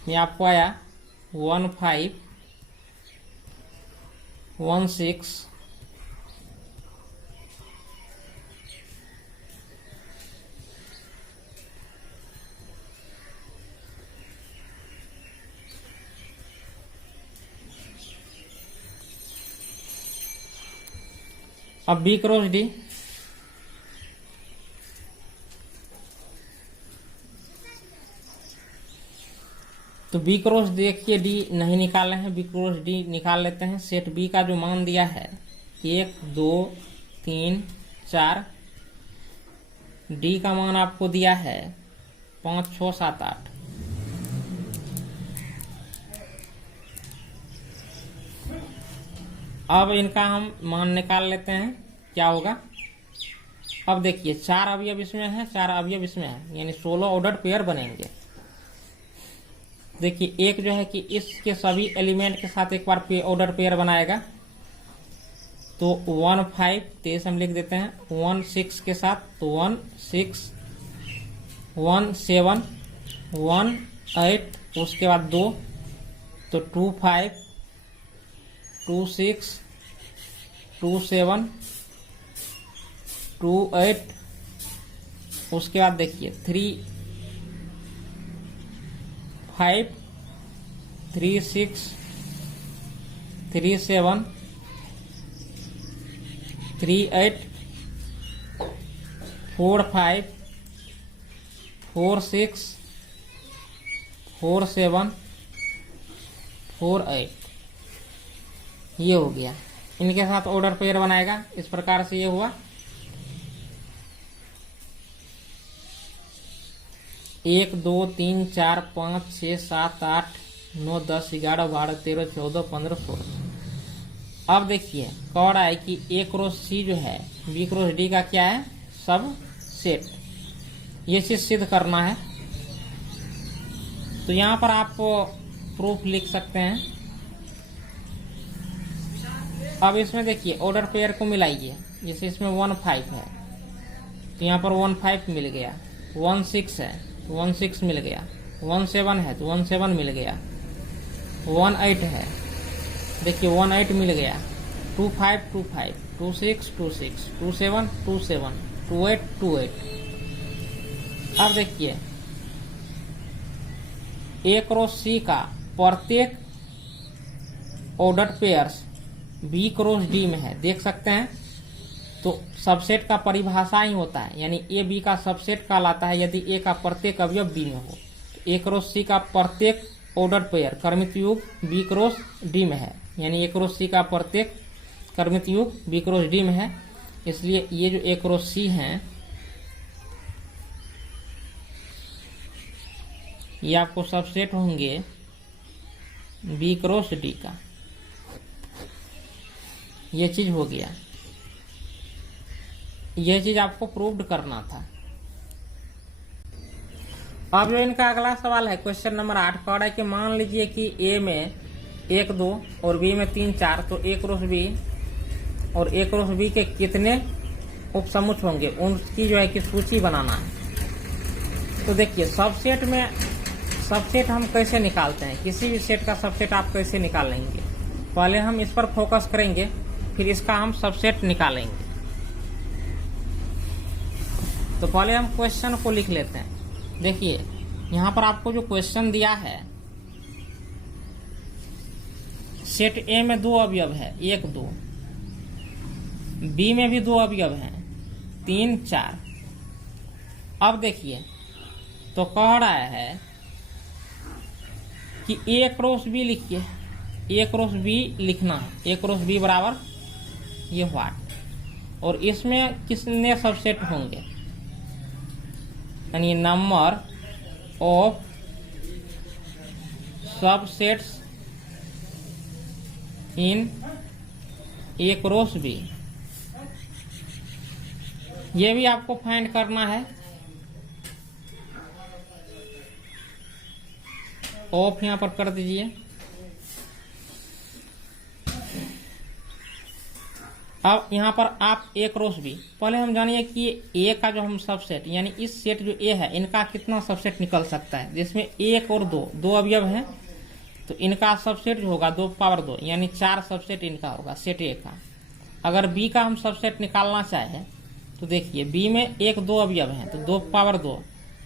ये आपको आया 1 5 1 6 अब बी क्रॉस डी, तो बी क्रॉस देखिए डी नहीं निकाले हैं, बी क्रॉस डी निकाल लेते हैं। सेट बी का जो मान दिया है 1 2 3 4, डी का मान आपको दिया है 5 6 7 8। अब इनका हम मान निकाल लेते हैं, क्या होगा। अब देखिए 4 अवयव इसमें है, 4 अवयव इसमें है, यानी 16 ऑर्डर पेयर बनेंगे। देखिए एक जो है कि इसके सभी एलिमेंट के साथ एक बार ऑर्डर पेयर बनाएगा, तो 1 5 तो हम लिख देते हैं 1 6 के साथ, तो 1 6 1 7 1 8, उसके बाद 2 तो 2 5 2 6 2 7 2 8, उसके बाद देखिए 3 5 3 6 3 7 3 8 4 5 4 6 4 7 4 8, ये हो गया। इनके साथ ऑर्डर पेयर बनाएगा, इस प्रकार से ये हुआ 1 2 3 4 5 6 7 8 9 10 11 12 13 14 15 16। अब देखिए कह रहा है कि A क्रॉस C जो है B क्रॉस D का क्या है, सब सेट। ये चीज सिद्ध करना है, तो यहाँ पर आप प्रूफ लिख सकते हैं। अब इसमें देखिए ऑर्डर पेयर को मिलाइए, जैसे इसमें 1 5 है तो यहाँ पर 1 5 मिल गया, 1 6 है तो 1 6 मिल गया, 1 7 है तो 1 7 मिल गया, 1 8 है देखिए 1 8 मिल गया, 2 5 2 5 2 6 2 6 2 7 2 7 2 8 2 8। अब देखिए A क्रॉस C का प्रत्येक order pairs B cross D में है, देख सकते हैं। तो सबसेट का परिभाषा ही होता है, यानी A B का सबसेट कहलाता है यदि A का प्रत्येक अवयव B में हो। तो A क्रॉस C का प्रत्येक ऑर्डर पेयर क्रमित युग B क्रॉस D में है, यानी A क्रॉस C का प्रत्येक क्रमित युग B क्रॉस D में है, इसलिए ये जो A क्रॉस C है ये आपको सबसेट होंगे B क्रॉस D का। ये चीज हो गया, यह चीज आपको प्रूव्ड करना था। अब जो इनका अगला सवाल है क्वेश्चन नंबर 8 कह रहा है कि मान लीजिए कि A में 1 2 और B में 3 4, तो A क्रॉस B और A क्रॉस B के कितने उपसमुच्चय होंगे, उनकी जो है कि सूची बनाना है। तो देखिए सबसेट में सबसेट हम कैसे निकालते हैं, किसी भी सेट का सबसेट आप कैसे निकाल लेंगे, पहले हम इस पर फोकस करेंगे, फिर इसका हम सबसेट निकालेंगे। तो पहले हम क्वेश्चन को लिख लेते हैं। देखिए यहाँ पर आपको जो क्वेश्चन दिया है, सेट A में 2 अवयव है 1 2, B में भी 2 अवयव हैं 3 4। अब देखिए तो कह रहा है कि A क्रॉस B लिखिए, A क्रॉस B लिखना है, A क्रॉस B बराबर ये व्हाट, और इसमें कितने सबसेट होंगे, यानी number of subsets in A cross B, ये भी आपको फाइंड करना है। ऑफ यहां पर कर दीजिए। अब यहाँ पर आप A क्रॉस B, पहले हम जानिए कि A का जो हम सबसेट यानी इस सेट जो A है इनका कितना सबसेट निकल सकता है, जिसमें 1 और 2 अवयव हैं, तो इनका सबसेट जो होगा 2 पावर 2 यानी 4 सबसेट इनका होगा सेट A का। अगर B का हम सबसेट निकालना चाहें तो देखिए B में 1 2 अवयव हैं, तो 2 पावर 2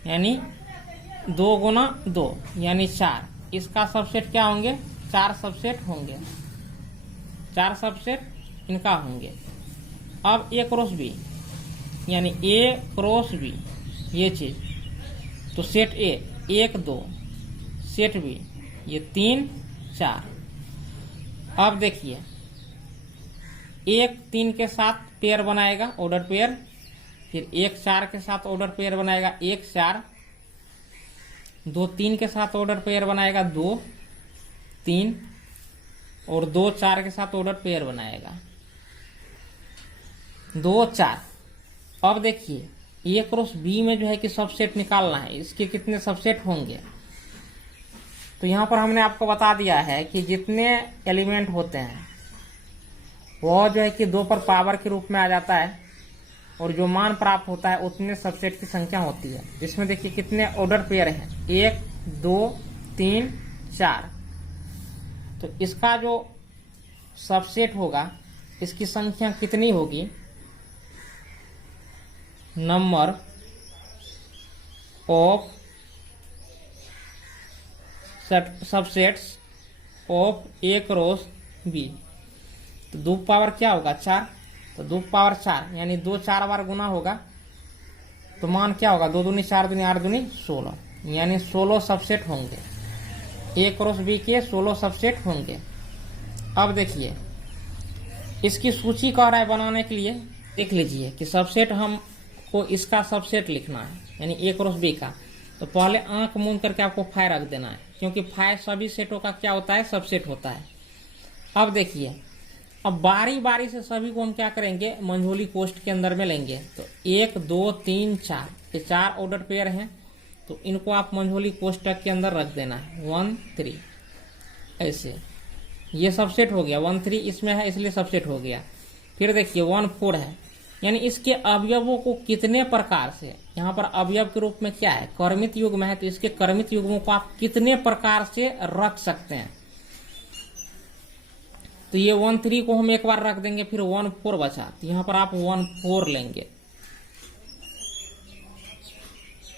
यानी 2 गुना 2 यानी 4, इसका सबसेट क्या होंगे, 4 सबसेट होंगे, 4 सबसेट इनका होंगे। अब A क्रॉस B यानी A क्रॉस B ये चीज, तो सेट A 1 2, सेट B ये 3 4। अब देखिए 1 3 के साथ पेयर बनाएगा ऑर्डर पेयर, फिर 1 4 के साथ ऑर्डर पेयर बनाएगा 1 4, 2 3 के साथ ऑर्डर पेयर बनाएगा 2 3, और 2 4 के साथ ऑर्डर पेयर बनाएगा 2 4। अब देखिए A क्रॉस B में जो है कि सबसेट निकालना है, इसके कितने सबसेट होंगे, तो यहाँ पर हमने आपको बता दिया है कि जितने एलिमेंट होते हैं वो जो है कि 2 पर पावर के रूप में आ जाता है, और जो मान प्राप्त होता है उतने सबसेट की संख्या होती है। जिसमें देखिए कितने ऑर्डर पेयर हैं, 1 2 3 4। तो इसका जो सबसेट होगा इसकी संख्या कितनी होगी, number of subsets of A cross B. तो 2 पावर क्या होगा 4, तो 2 पावर 4 यानी 2 4 बार गुना होगा, तो मान क्या होगा 2 दूनी 4 दूनी 8 दूनी 16, यानी 16 सबसेट होंगे। ए क्रॉस बी के 16 सबसेट होंगे। अब देखिए इसकी सूची कह रहा है बनाने के लिए, देख लीजिए कि सबसेट हमको इसका सबसेट लिखना है यानी ए क्रॉस बी का। तो पहले आंख मूंद करके आपको फाइ रख देना है, क्योंकि फाइ सभी सेटों का क्या होता है, सबसेट होता है। अब देखिए अब बारी बारी से सभी को हम क्या करेंगे, मंझोली कोष्ठ के अंदर में लेंगे। तो 1 2 3 4 ये 4 ऑर्डर पेयर हैं, तो इनको आप मंझोली कोष्ठक के अंदर रख देना है 1 3 ऐसे। ये सबसेट हो गया, 1 3 इसमें है इसलिए सबसेट हो गया। फिर देखिए 1 4 है, यानी इसके अवयवों को कितने प्रकार से, यहाँ पर अवयव के रूप में क्या है, कर्मित युग्म है, तो इसके कर्मित युग्मों को आप कितने प्रकार से रख सकते हैं। तो ये 1 3 को हम एक बार रख देंगे, फिर 1 4 बचा, तो यहाँ पर आप 1 4 लेंगे।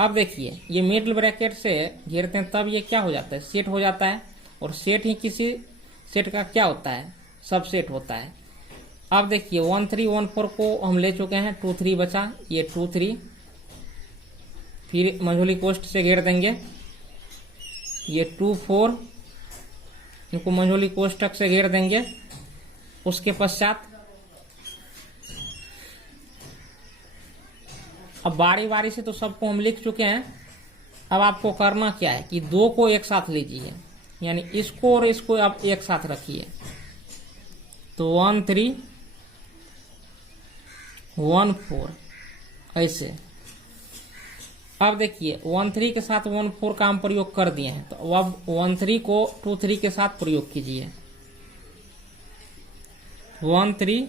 अब देखिए ये मिडिल ब्रैकेट से घेरते हैं तब ये क्या हो जाता है, सेट हो जाता है, और सेट ही किसी सेट का क्या होता है, सबसेट होता है। अब देखिए 1 3 1 4 को हम ले चुके हैं, 2 3 बचा, ये 2 3, फिर मंझोली कोष्ठ से घेर देंगे, ये 2 4, इनको मंझोली कोष्ठक से घेर देंगे। उसके पश्चात अब बारी बारी से तो सबको हम लिख चुके हैं। अब आपको करना क्या है कि 2 को एक साथ लीजिए, यानी इसको और इसको आप एक साथ रखिए। तो 1 3 1 4 ऐसे। अब देखिए 1 3 के साथ 1 4 का हम प्रयोग कर दिए हैं, तो अब 1 3 को 2 3 के साथ प्रयोग कीजिए। 1 3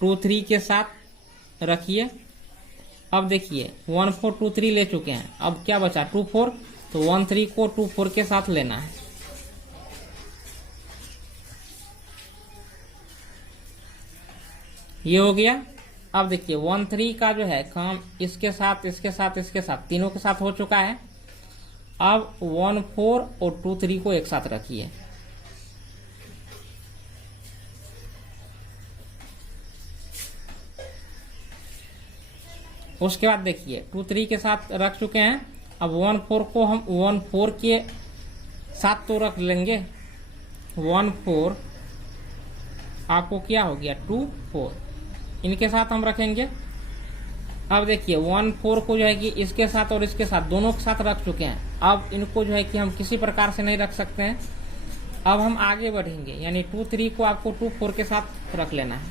2 3 के साथ रखिए। अब देखिए 1 4 2 3 ले चुके हैं, अब क्या बचा 2 4, तो 1 3 को 2 4 के साथ लेना है। ये हो गया। अब देखिए 1 3 का जो है काम इसके साथ इसके साथ इसके साथ तीनों के साथ हो चुका है। अब 1 4 और 2 3 को एक साथ रखिए। उसके बाद देखिए 2 3 के साथ रख चुके हैं, अब 1 4 को हम 1 4 के साथ तो रख लेंगे। 1 4 आपको क्या हो गया 2 4, इनके साथ हम रखेंगे। अब देखिए 1 4 को जो है कि इसके साथ और इसके साथ दोनों के साथ रख चुके हैं। अब इनको जो है कि हम किसी प्रकार से नहीं रख सकते हैं। अब हम आगे बढ़ेंगे, यानी 2 3 को आपको 2 4 के साथ रख लेना है।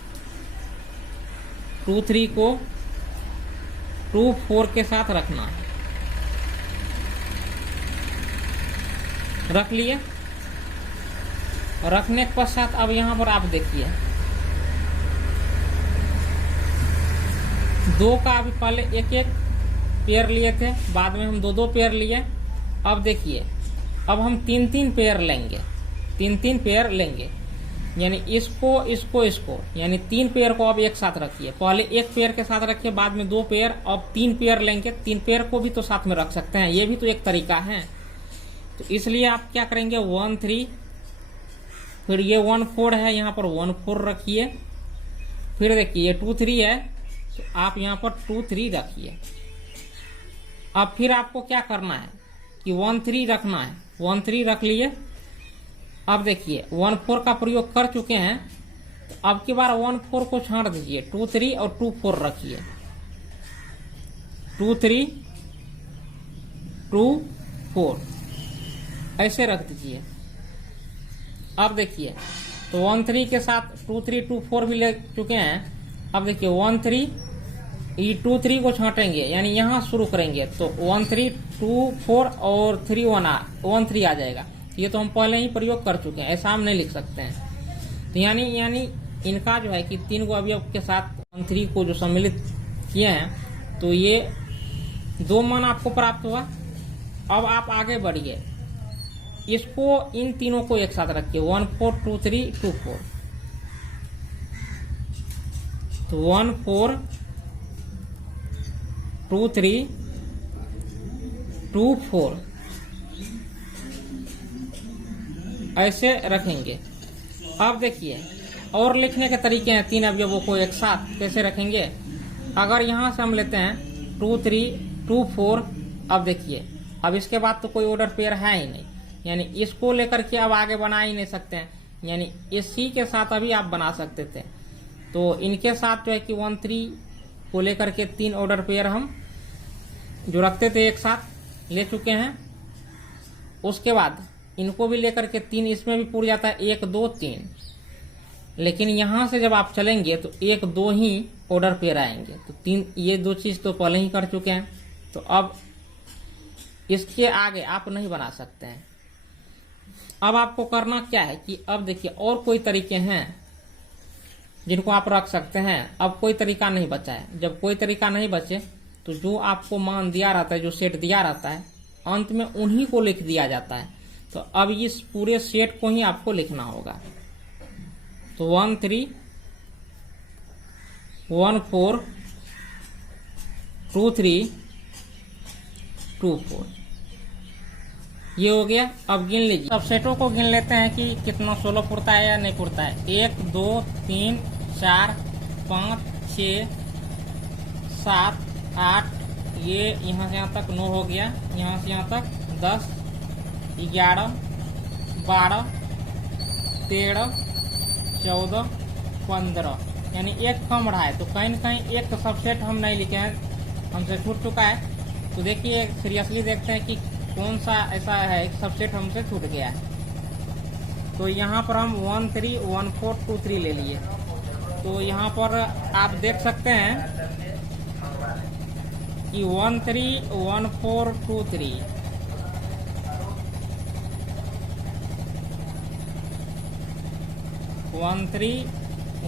2 3 को 2 4 के साथ रखना है। रख लिए। रखने के पश्चात अब यहां पर आप देखिए 2 का अभी पहले एक एक पेयर लिए थे, बाद में हम 2 2 पेयर लिए। अब देखिए अब हम 3 3 पेयर लेंगे, 3 3 पेयर लेंगे, यानी इसको इसको इसको, यानी 3 पेयर को अब एक साथ रखिए। पहले एक पेयर के साथ रखिए, बाद में 2 पेयर, अब 3 पेयर लेंगे। 3 पेयर को भी तो साथ में रख सकते हैं, ये भी तो एक तरीका है। तो इसलिए आप क्या करेंगे 1 3, फिर ये 1 4 है, यहाँ पर 1 4 रखिए। फिर देखिए ये 2 3 है, तो आप यहाँ पर 2 3 रखिए। अब फिर आपको क्या करना है कि 1 3 रखना है, 1 3 रख लिए। अब देखिए 1 4 का प्रयोग कर चुके हैं, तो अब की बार 1 4 को छाड़ दीजिए, 2 3 और 2 4 रखिए। 2 3 2 4 ऐसे रख दीजिए। अब देखिए तो 1 3 के साथ 2 3 2 4 भी ले चुके हैं। अब देखिए 1 3 ये 2 3 को छांटेंगे यानी यहाँ शुरू करेंगे तो 1 3 2 4 और 3 1 3 आ जाएगा। ये तो हम पहले ही प्रयोग कर चुके हैं, ऐसा हम नहीं लिख सकते हैं। तो यानी इनका जो है कि 3 को अवयव के साथ 1 3 को जो सम्मिलित किए हैं तो ये 2 मान आपको प्राप्त हुआ। अब आप आगे बढ़िए, इसको इन तीनों को एक साथ रखिए 1 4 2 3 2 4। तो 1 4 2 3 2 4 ऐसे रखेंगे। अब देखिए और लिखने के तरीके हैं 3 अवयवों को एक साथ कैसे रखेंगे। अगर यहां से हम लेते हैं 2 3 2 4, अब देखिए अब इसके बाद तो कोई ऑर्डर पेयर है ही नहीं, यानी इसको लेकर के अब आगे बना ही नहीं सकते हैं। यानी इसी के साथ अभी आप बना सकते थे, तो इनके साथ जो है कि 1 3 को लेकर के 3 ऑर्डर पेयर हम जो रखते थे एक साथ ले चुके हैं। उसके बाद इनको भी लेकर के 3 इसमें भी पूरा जाता है 1 2 3, लेकिन यहां से जब आप चलेंगे तो 1 2 ही ऑर्डर पेयर आएंगे। तो 3 ये 2 चीज तो पहले ही कर चुके हैं, तो अब इसके आगे आप नहीं बना सकते हैं। अब आपको करना क्या है कि अब देखिए और कोई तरीके हैं जिनको आप रख सकते हैं। अब कोई तरीका नहीं बचा है। जब कोई तरीका नहीं बचे तो जो आपको मान दिया रहता है, जो सेट दिया रहता है, अंत में उन्हीं को लिख दिया जाता है। तो अब इस पूरे सेट को ही आपको लिखना होगा। तो 1 3 1 4 2 3 2 4 ये हो गया। अब गिन लीजिए, अब सेटों को गिन लेते हैं कि कितना 16 पुरता है या नहीं पुरता है। 1 2 3 4 5 6 7 8, ये यहाँ से यहाँ तक 9 हो गया, यहाँ से यहाँ तक 10 11 12 13 14 15, यानी एक कम रहा है। तो कहीं न कहीं एक सबसेट हम नहीं लिखे हैं, हमसे छूट चुका है। तो देखिए सीरियसली देखते हैं कि कौन सा ऐसा है एक सबसेट हमसे छूट गया है। तो यहाँ पर हम 1 3 1 4 2 3 ले लिए। तो यहाँ पर आप देख सकते हैं कि 1 3 1 4 2 3 1 3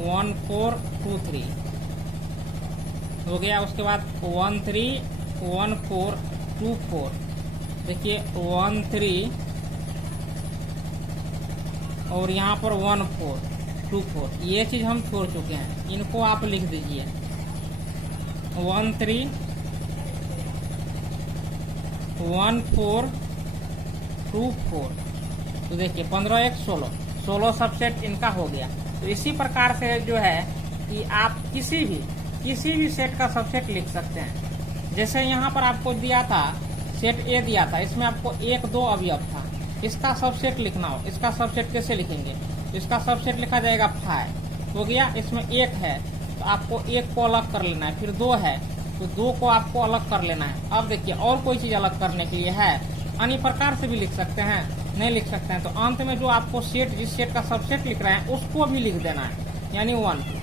1 4 2 3 हो गया। उसके बाद 1 3 1 4 2 4, देखिए 1 3 और यहाँ पर 1 4 2 4, ये चीज हम छोड़ चुके हैं, इनको आप लिख दीजिए 1 3 1 4 2 4। तो देखिए 15 1 16 सबसेट इनका हो गया। तो इसी प्रकार से जो है कि आप किसी भी सेट का सबसेट लिख सकते हैं। जैसे यहाँ पर आपको दिया था सेट ए दिया था, इसमें आपको 1 2 अवयव था, इसका सबसेट लिखना हो। इसका सबसेट कैसे लिखेंगे, इसका सबसेट लिखा जाएगा 5 हो गया। इसमें 1 है तो आपको 1 को अलग कर लेना है, फिर 2 है तो 2 को आपको अलग कर लेना है। अब देखिए और कोई चीज अलग करने के लिए है, अन्य प्रकार से भी लिख सकते हैं, नहीं लिख सकते हैं तो अंत में जो आपको सेट जिस सेट का सबसेट लिख रहे हैं उसको भी लिख देना है, यानी 1 2।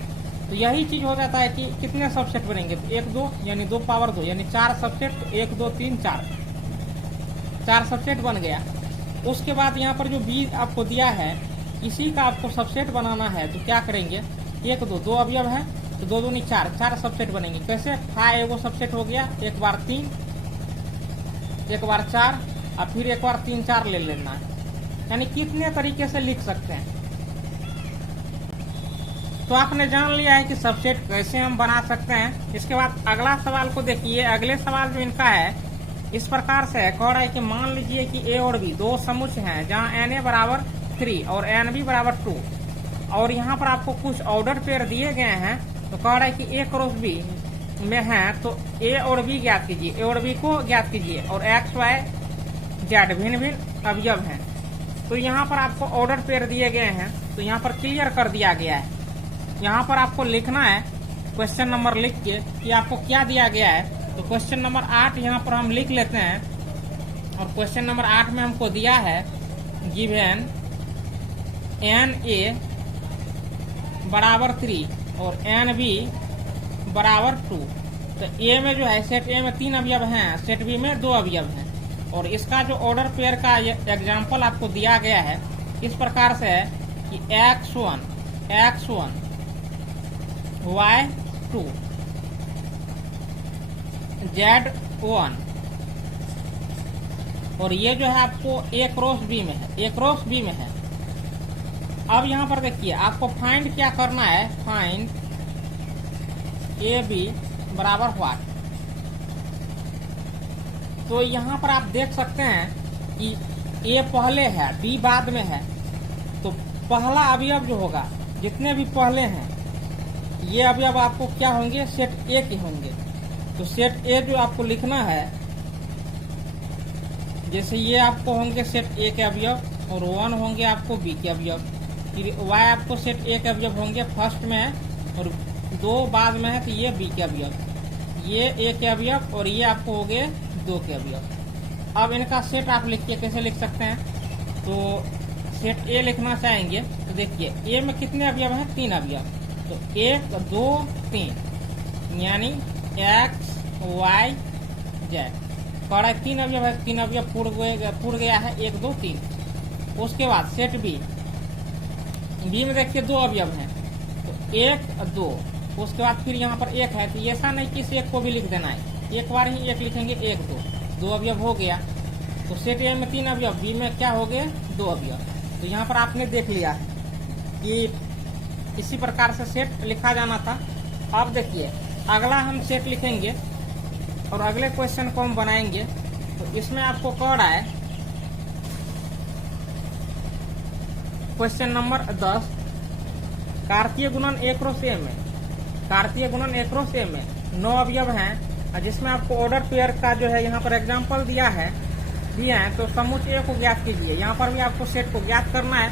तो यही चीज हो जाता है कि कितने सबसेट बनेंगे, 1 2 यानी 2 पावर 2 यानी 4 सबसेट, 1 2 3 4 सबसेट बन गया। उसके बाद यहाँ पर जो बी आपको दिया है इसी का आपको सबसेट बनाना है। तो क्या करेंगे, 1 2 2 अवयव है तो 2 2 4 सबसेट बनेंगे। कैसे, 5 एगो सबसेट हो गया, एक बार 3 एक बार 4 और फिर एक बार 3 4 ले लेना है, यानी कितने तरीके से लिख सकते हैं। तो आपने जान लिया है कि सबसेट कैसे हम बना सकते हैं। इसके बाद अगला सवाल को देखिए। अगले सवाल जो इनका है इस प्रकार से कह रहा है कि मान लीजिए कि ए और बी 2 समुच्च हैं जहां Na बराबर 3 और Nb बराबर 2, और यहाँ पर आपको कुछ ऑर्डर पेयर दिए गए हैं। तो कह रहा है कि ए क्रॉस बी में है तो ए और बी ज्ञात कीजिए, ए और बी को ज्ञात कीजिए, और एक्स वाई जेड भिन्न भिन्न अवयव हैं। तो यहाँ पर आपको ऑर्डर पेयर दिए गए हैं, तो यहाँ पर क्लियर कर दिया गया है। यहाँ पर आपको लिखना है क्वेश्चन नंबर लिख के कि आपको क्या दिया गया है। तो क्वेश्चन नंबर 8 यहाँ पर हम लिख लेते हैं, और क्वेश्चन नंबर 8 में हमको दिया है गिवन Na बराबर 3 और Nb बराबर 2, तो ए में जो है सेट ए में 3 अवयव हैं, सेट बी में 2 अवयव हैं। और इसका जो ऑर्डर पेयर का एग्जाम्पल आपको दिया गया है इस प्रकार से है कि x1 y2 z1, और ये जो है आपको A क्रॉस B में है, A क्रॉस B में है। अब यहाँ पर देखिए आपको फाइंड क्या करना है, फाइंड AB बराबर व्हाट। तो यहाँ पर आप देख सकते हैं कि A पहले है B बाद में है, तो पहला अवयव जो होगा, जितने भी पहले हैं ये अवयव आपको क्या होंगे, सेट A के होंगे। तो सेट A जो आपको लिखना है, जैसे ये आपको होंगे सेट A के अवयव और 1 होंगे आपको B के अवयव, फिर Y आपको सेट A के अवयव होंगे, फर्स्ट में है, और 2 बाद में है तो ये B के अवयव, ये A के अवयव, और ये आपको हो गए 2 के अवयव। अब इनका सेट आप लिखिए, कैसे लिख सकते हैं, तो सेट A लिखना चाहेंगे तो देखिए A में कितने अवयव हैं, 3 अवयव, तो 1 2 3 यानी x y z, पड़ा 3 अवयव है, 3 अवयव पूर्ण गया है, 1 2 3। उसके बाद सेट B में देखिए 2 अवयव हैं, तो 1 2, उसके बाद फिर यहाँ पर 1 है, तो ऐसा नहीं कि इस 1 को भी लिख देना है, एक बार ही 1 लिखेंगे, 1 2 अवयव हो गया। तो सेट A में 3 अवयव, B में क्या हो गए 2 अवयव। तो यहाँ पर आपने देख लिया है कि इसी प्रकार से सेट लिखा जाना था। अब देखिए अगला हम सेट लिखेंगे और अगले क्वेश्चन को हम बनाएंगे। तो इसमें आपको कह रहा है क्वेश्चन नंबर 10, कार्तीय गुणन A क्रॉस A में, कार्तीय गुणन A क्रॉस A में 9 अवयव हैं, जिसमें आपको ऑर्डर पेयर का जो है यहाँ पर एग्जाम्पल दिया है। तो समुच्चय A को ज्ञात कीजिए। यहाँ पर भी आपको सेट को ज्ञात करना है,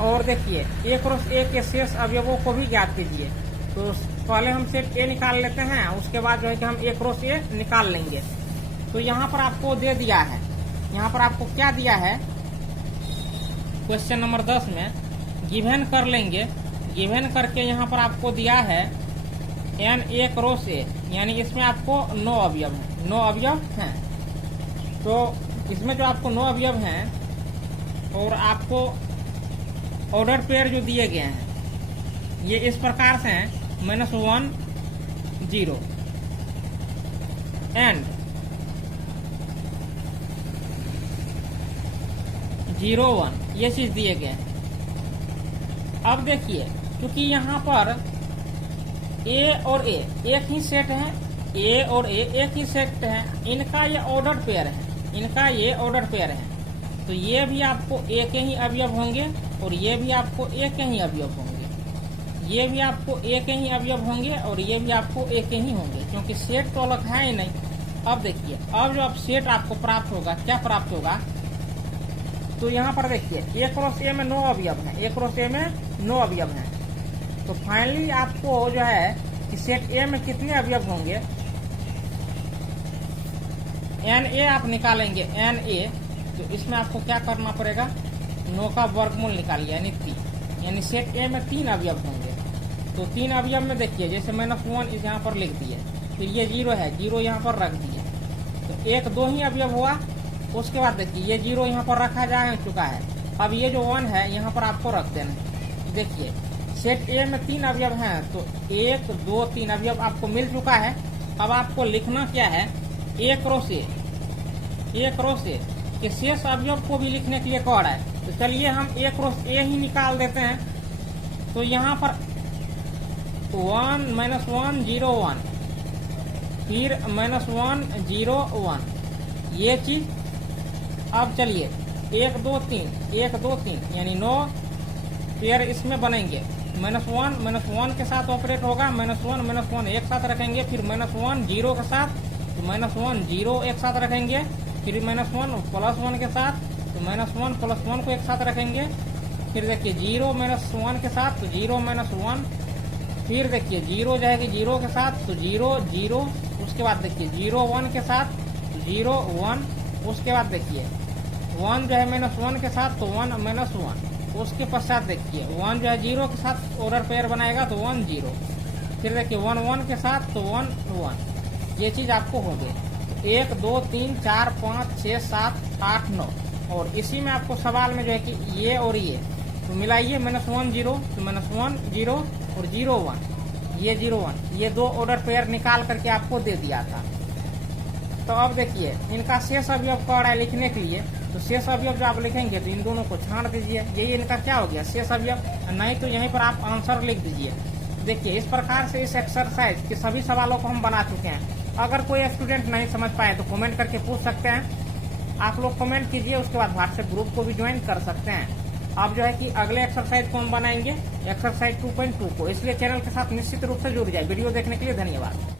और देखिए A क्रॉस A के शेष अवयवों को भी ज्ञात कीजिए। तो पहले हम सेट A निकाल लेते हैं, उसके बाद जो है कि हम A क्रॉस A निकाल लेंगे। तो यहाँ पर आपको दे दिया है, यहाँ पर आपको क्या दिया है, क्वेश्चन नंबर 10 में गिवन कर लेंगे। गिवन करके यहाँ पर आपको दिया है n A क्रॉस A, यानी इसमें आपको 9 अवयव हैं, 9 अवयव हैं। तो इसमें जो आपको 9 अवयव हैं और आपको ऑर्डर पेयर जो दिए गए हैं ये इस प्रकार से हैं, -1 0 एंड 0 1, ये चीज दिए गए हैं। अब देखिए क्योंकि यहाँ पर A और A एक ही सेट है, A और A एक ही सेट है, इनका ये ऑर्डर पेयर है, इनका ये ऑर्डर पेयर है। तो ये भी आपको A के ही अवयव होंगे और ये भी आपको A के ही अवयव होंगे, ये भी आपको A के ही अवयव होंगे और ये भी आपको A के ही होंगे, क्योंकि सेट तो अलग है ही नहीं। अब देखिए अब जो अब सेट आपको प्राप्त होगा, क्या प्राप्त होगा, तो यहाँ पर देखिए A क्रॉस A में 9 अवयव हैं, A क्रॉस A में 9 अवयव हैं। तो फाइनली आपको जो है कि सेट A में कितने अवयव होंगे, NA आप निकालेंगे, NA। तो इसमें आपको क्या करना पड़ेगा, 9 का वर्गमूल निकालिए यानी 3, यानी सेट A में 3 अवयव होंगे। तो 3 अवयव में देखिए जैसे -1 इस यहाँ पर लिख दिए, फिर ये 0 है, 0 यहाँ पर रख दिए, तो 1 2 ही अवयव हुआ। उसके बाद देखिए ये 0 यहाँ पर रखा जा चुका है, अब ये जो 1 है यहाँ पर आपको रख देना है। देखिए सेट A में 3 अवयव हैं, तो 1 2 3 अवयव आपको मिल चुका है। अब आपको लिखना क्या है, A क्रॉस A के शेष अवयव को भी लिखने के लिए कह रहा है। तो चलिए हम A क्रॉस A ही निकाल देते हैं। तो यहाँ पर 1 -1 0 1, फिर -1 0 1, ये चीज। अब चलिए 1 2 3 यानी 9 पेयर इसमें बनेंगे। -1 के साथ ऑपरेट होगा, -1 एक साथ रखेंगे, फिर -1 0 के साथ, तो -1 0 एक साथ रखेंगे, फिर -1 +1 के साथ, तो -1 +1 को एक साथ रखेंगे, फिर देखिए 0 -1 के साथ, तो 0 -1, फिर देखिए 0 जाएगी 0 के साथ, तो 0 0, उसके बाद देखिए 0 1 के साथ, तो 0 1, उसके बाद देखिए 1 जो है -1 के साथ, तो 1 -1, उसके पश्चात देखिए 1 जो है 0 के साथ ऑर्डर पेयर बनाएगा, तो 1 0, फिर देखिए 1 1 के साथ, तो 1 1, ये चीज आपको हो गई। 1 2 3 4 5 6 7 8 9 और इसी में आपको सवाल में जो है कि ये और ये तो मिलाइए, -1 0 तो -1 0 और 0 1 ये 0 1 ये 2 ऑर्डर पेयर निकाल करके आपको दे दिया था। तो अब देखिए इनका शेष अवयव कह रहा है लिखने के लिए, तो शेष अवयव जो आप लिखेंगे तो इन दोनों को छांट दीजिए, यही इनका क्या हो गया शेष अवयव। नहीं तो यहीं पर आप आंसर लिख दीजिए। देखिए इस प्रकार से इस एक्सरसाइज के सभी सवालों को हम बना चुके हैं। अगर कोई स्टूडेंट नहीं समझ पाए तो कमेंट करके पूछ सकते हैं। आप लोग कमेंट कीजिए, उसके बाद व्हाट्सएप ग्रुप को भी ज्वाइन कर सकते हैं। अब जो है कि अगले एक्सरसाइज को हम बनाएंगे एक्सरसाइज 2.2 को, इसलिए चैनल के साथ निश्चित रूप से जुड़ जाए। वीडियो देखने के लिए धन्यवाद।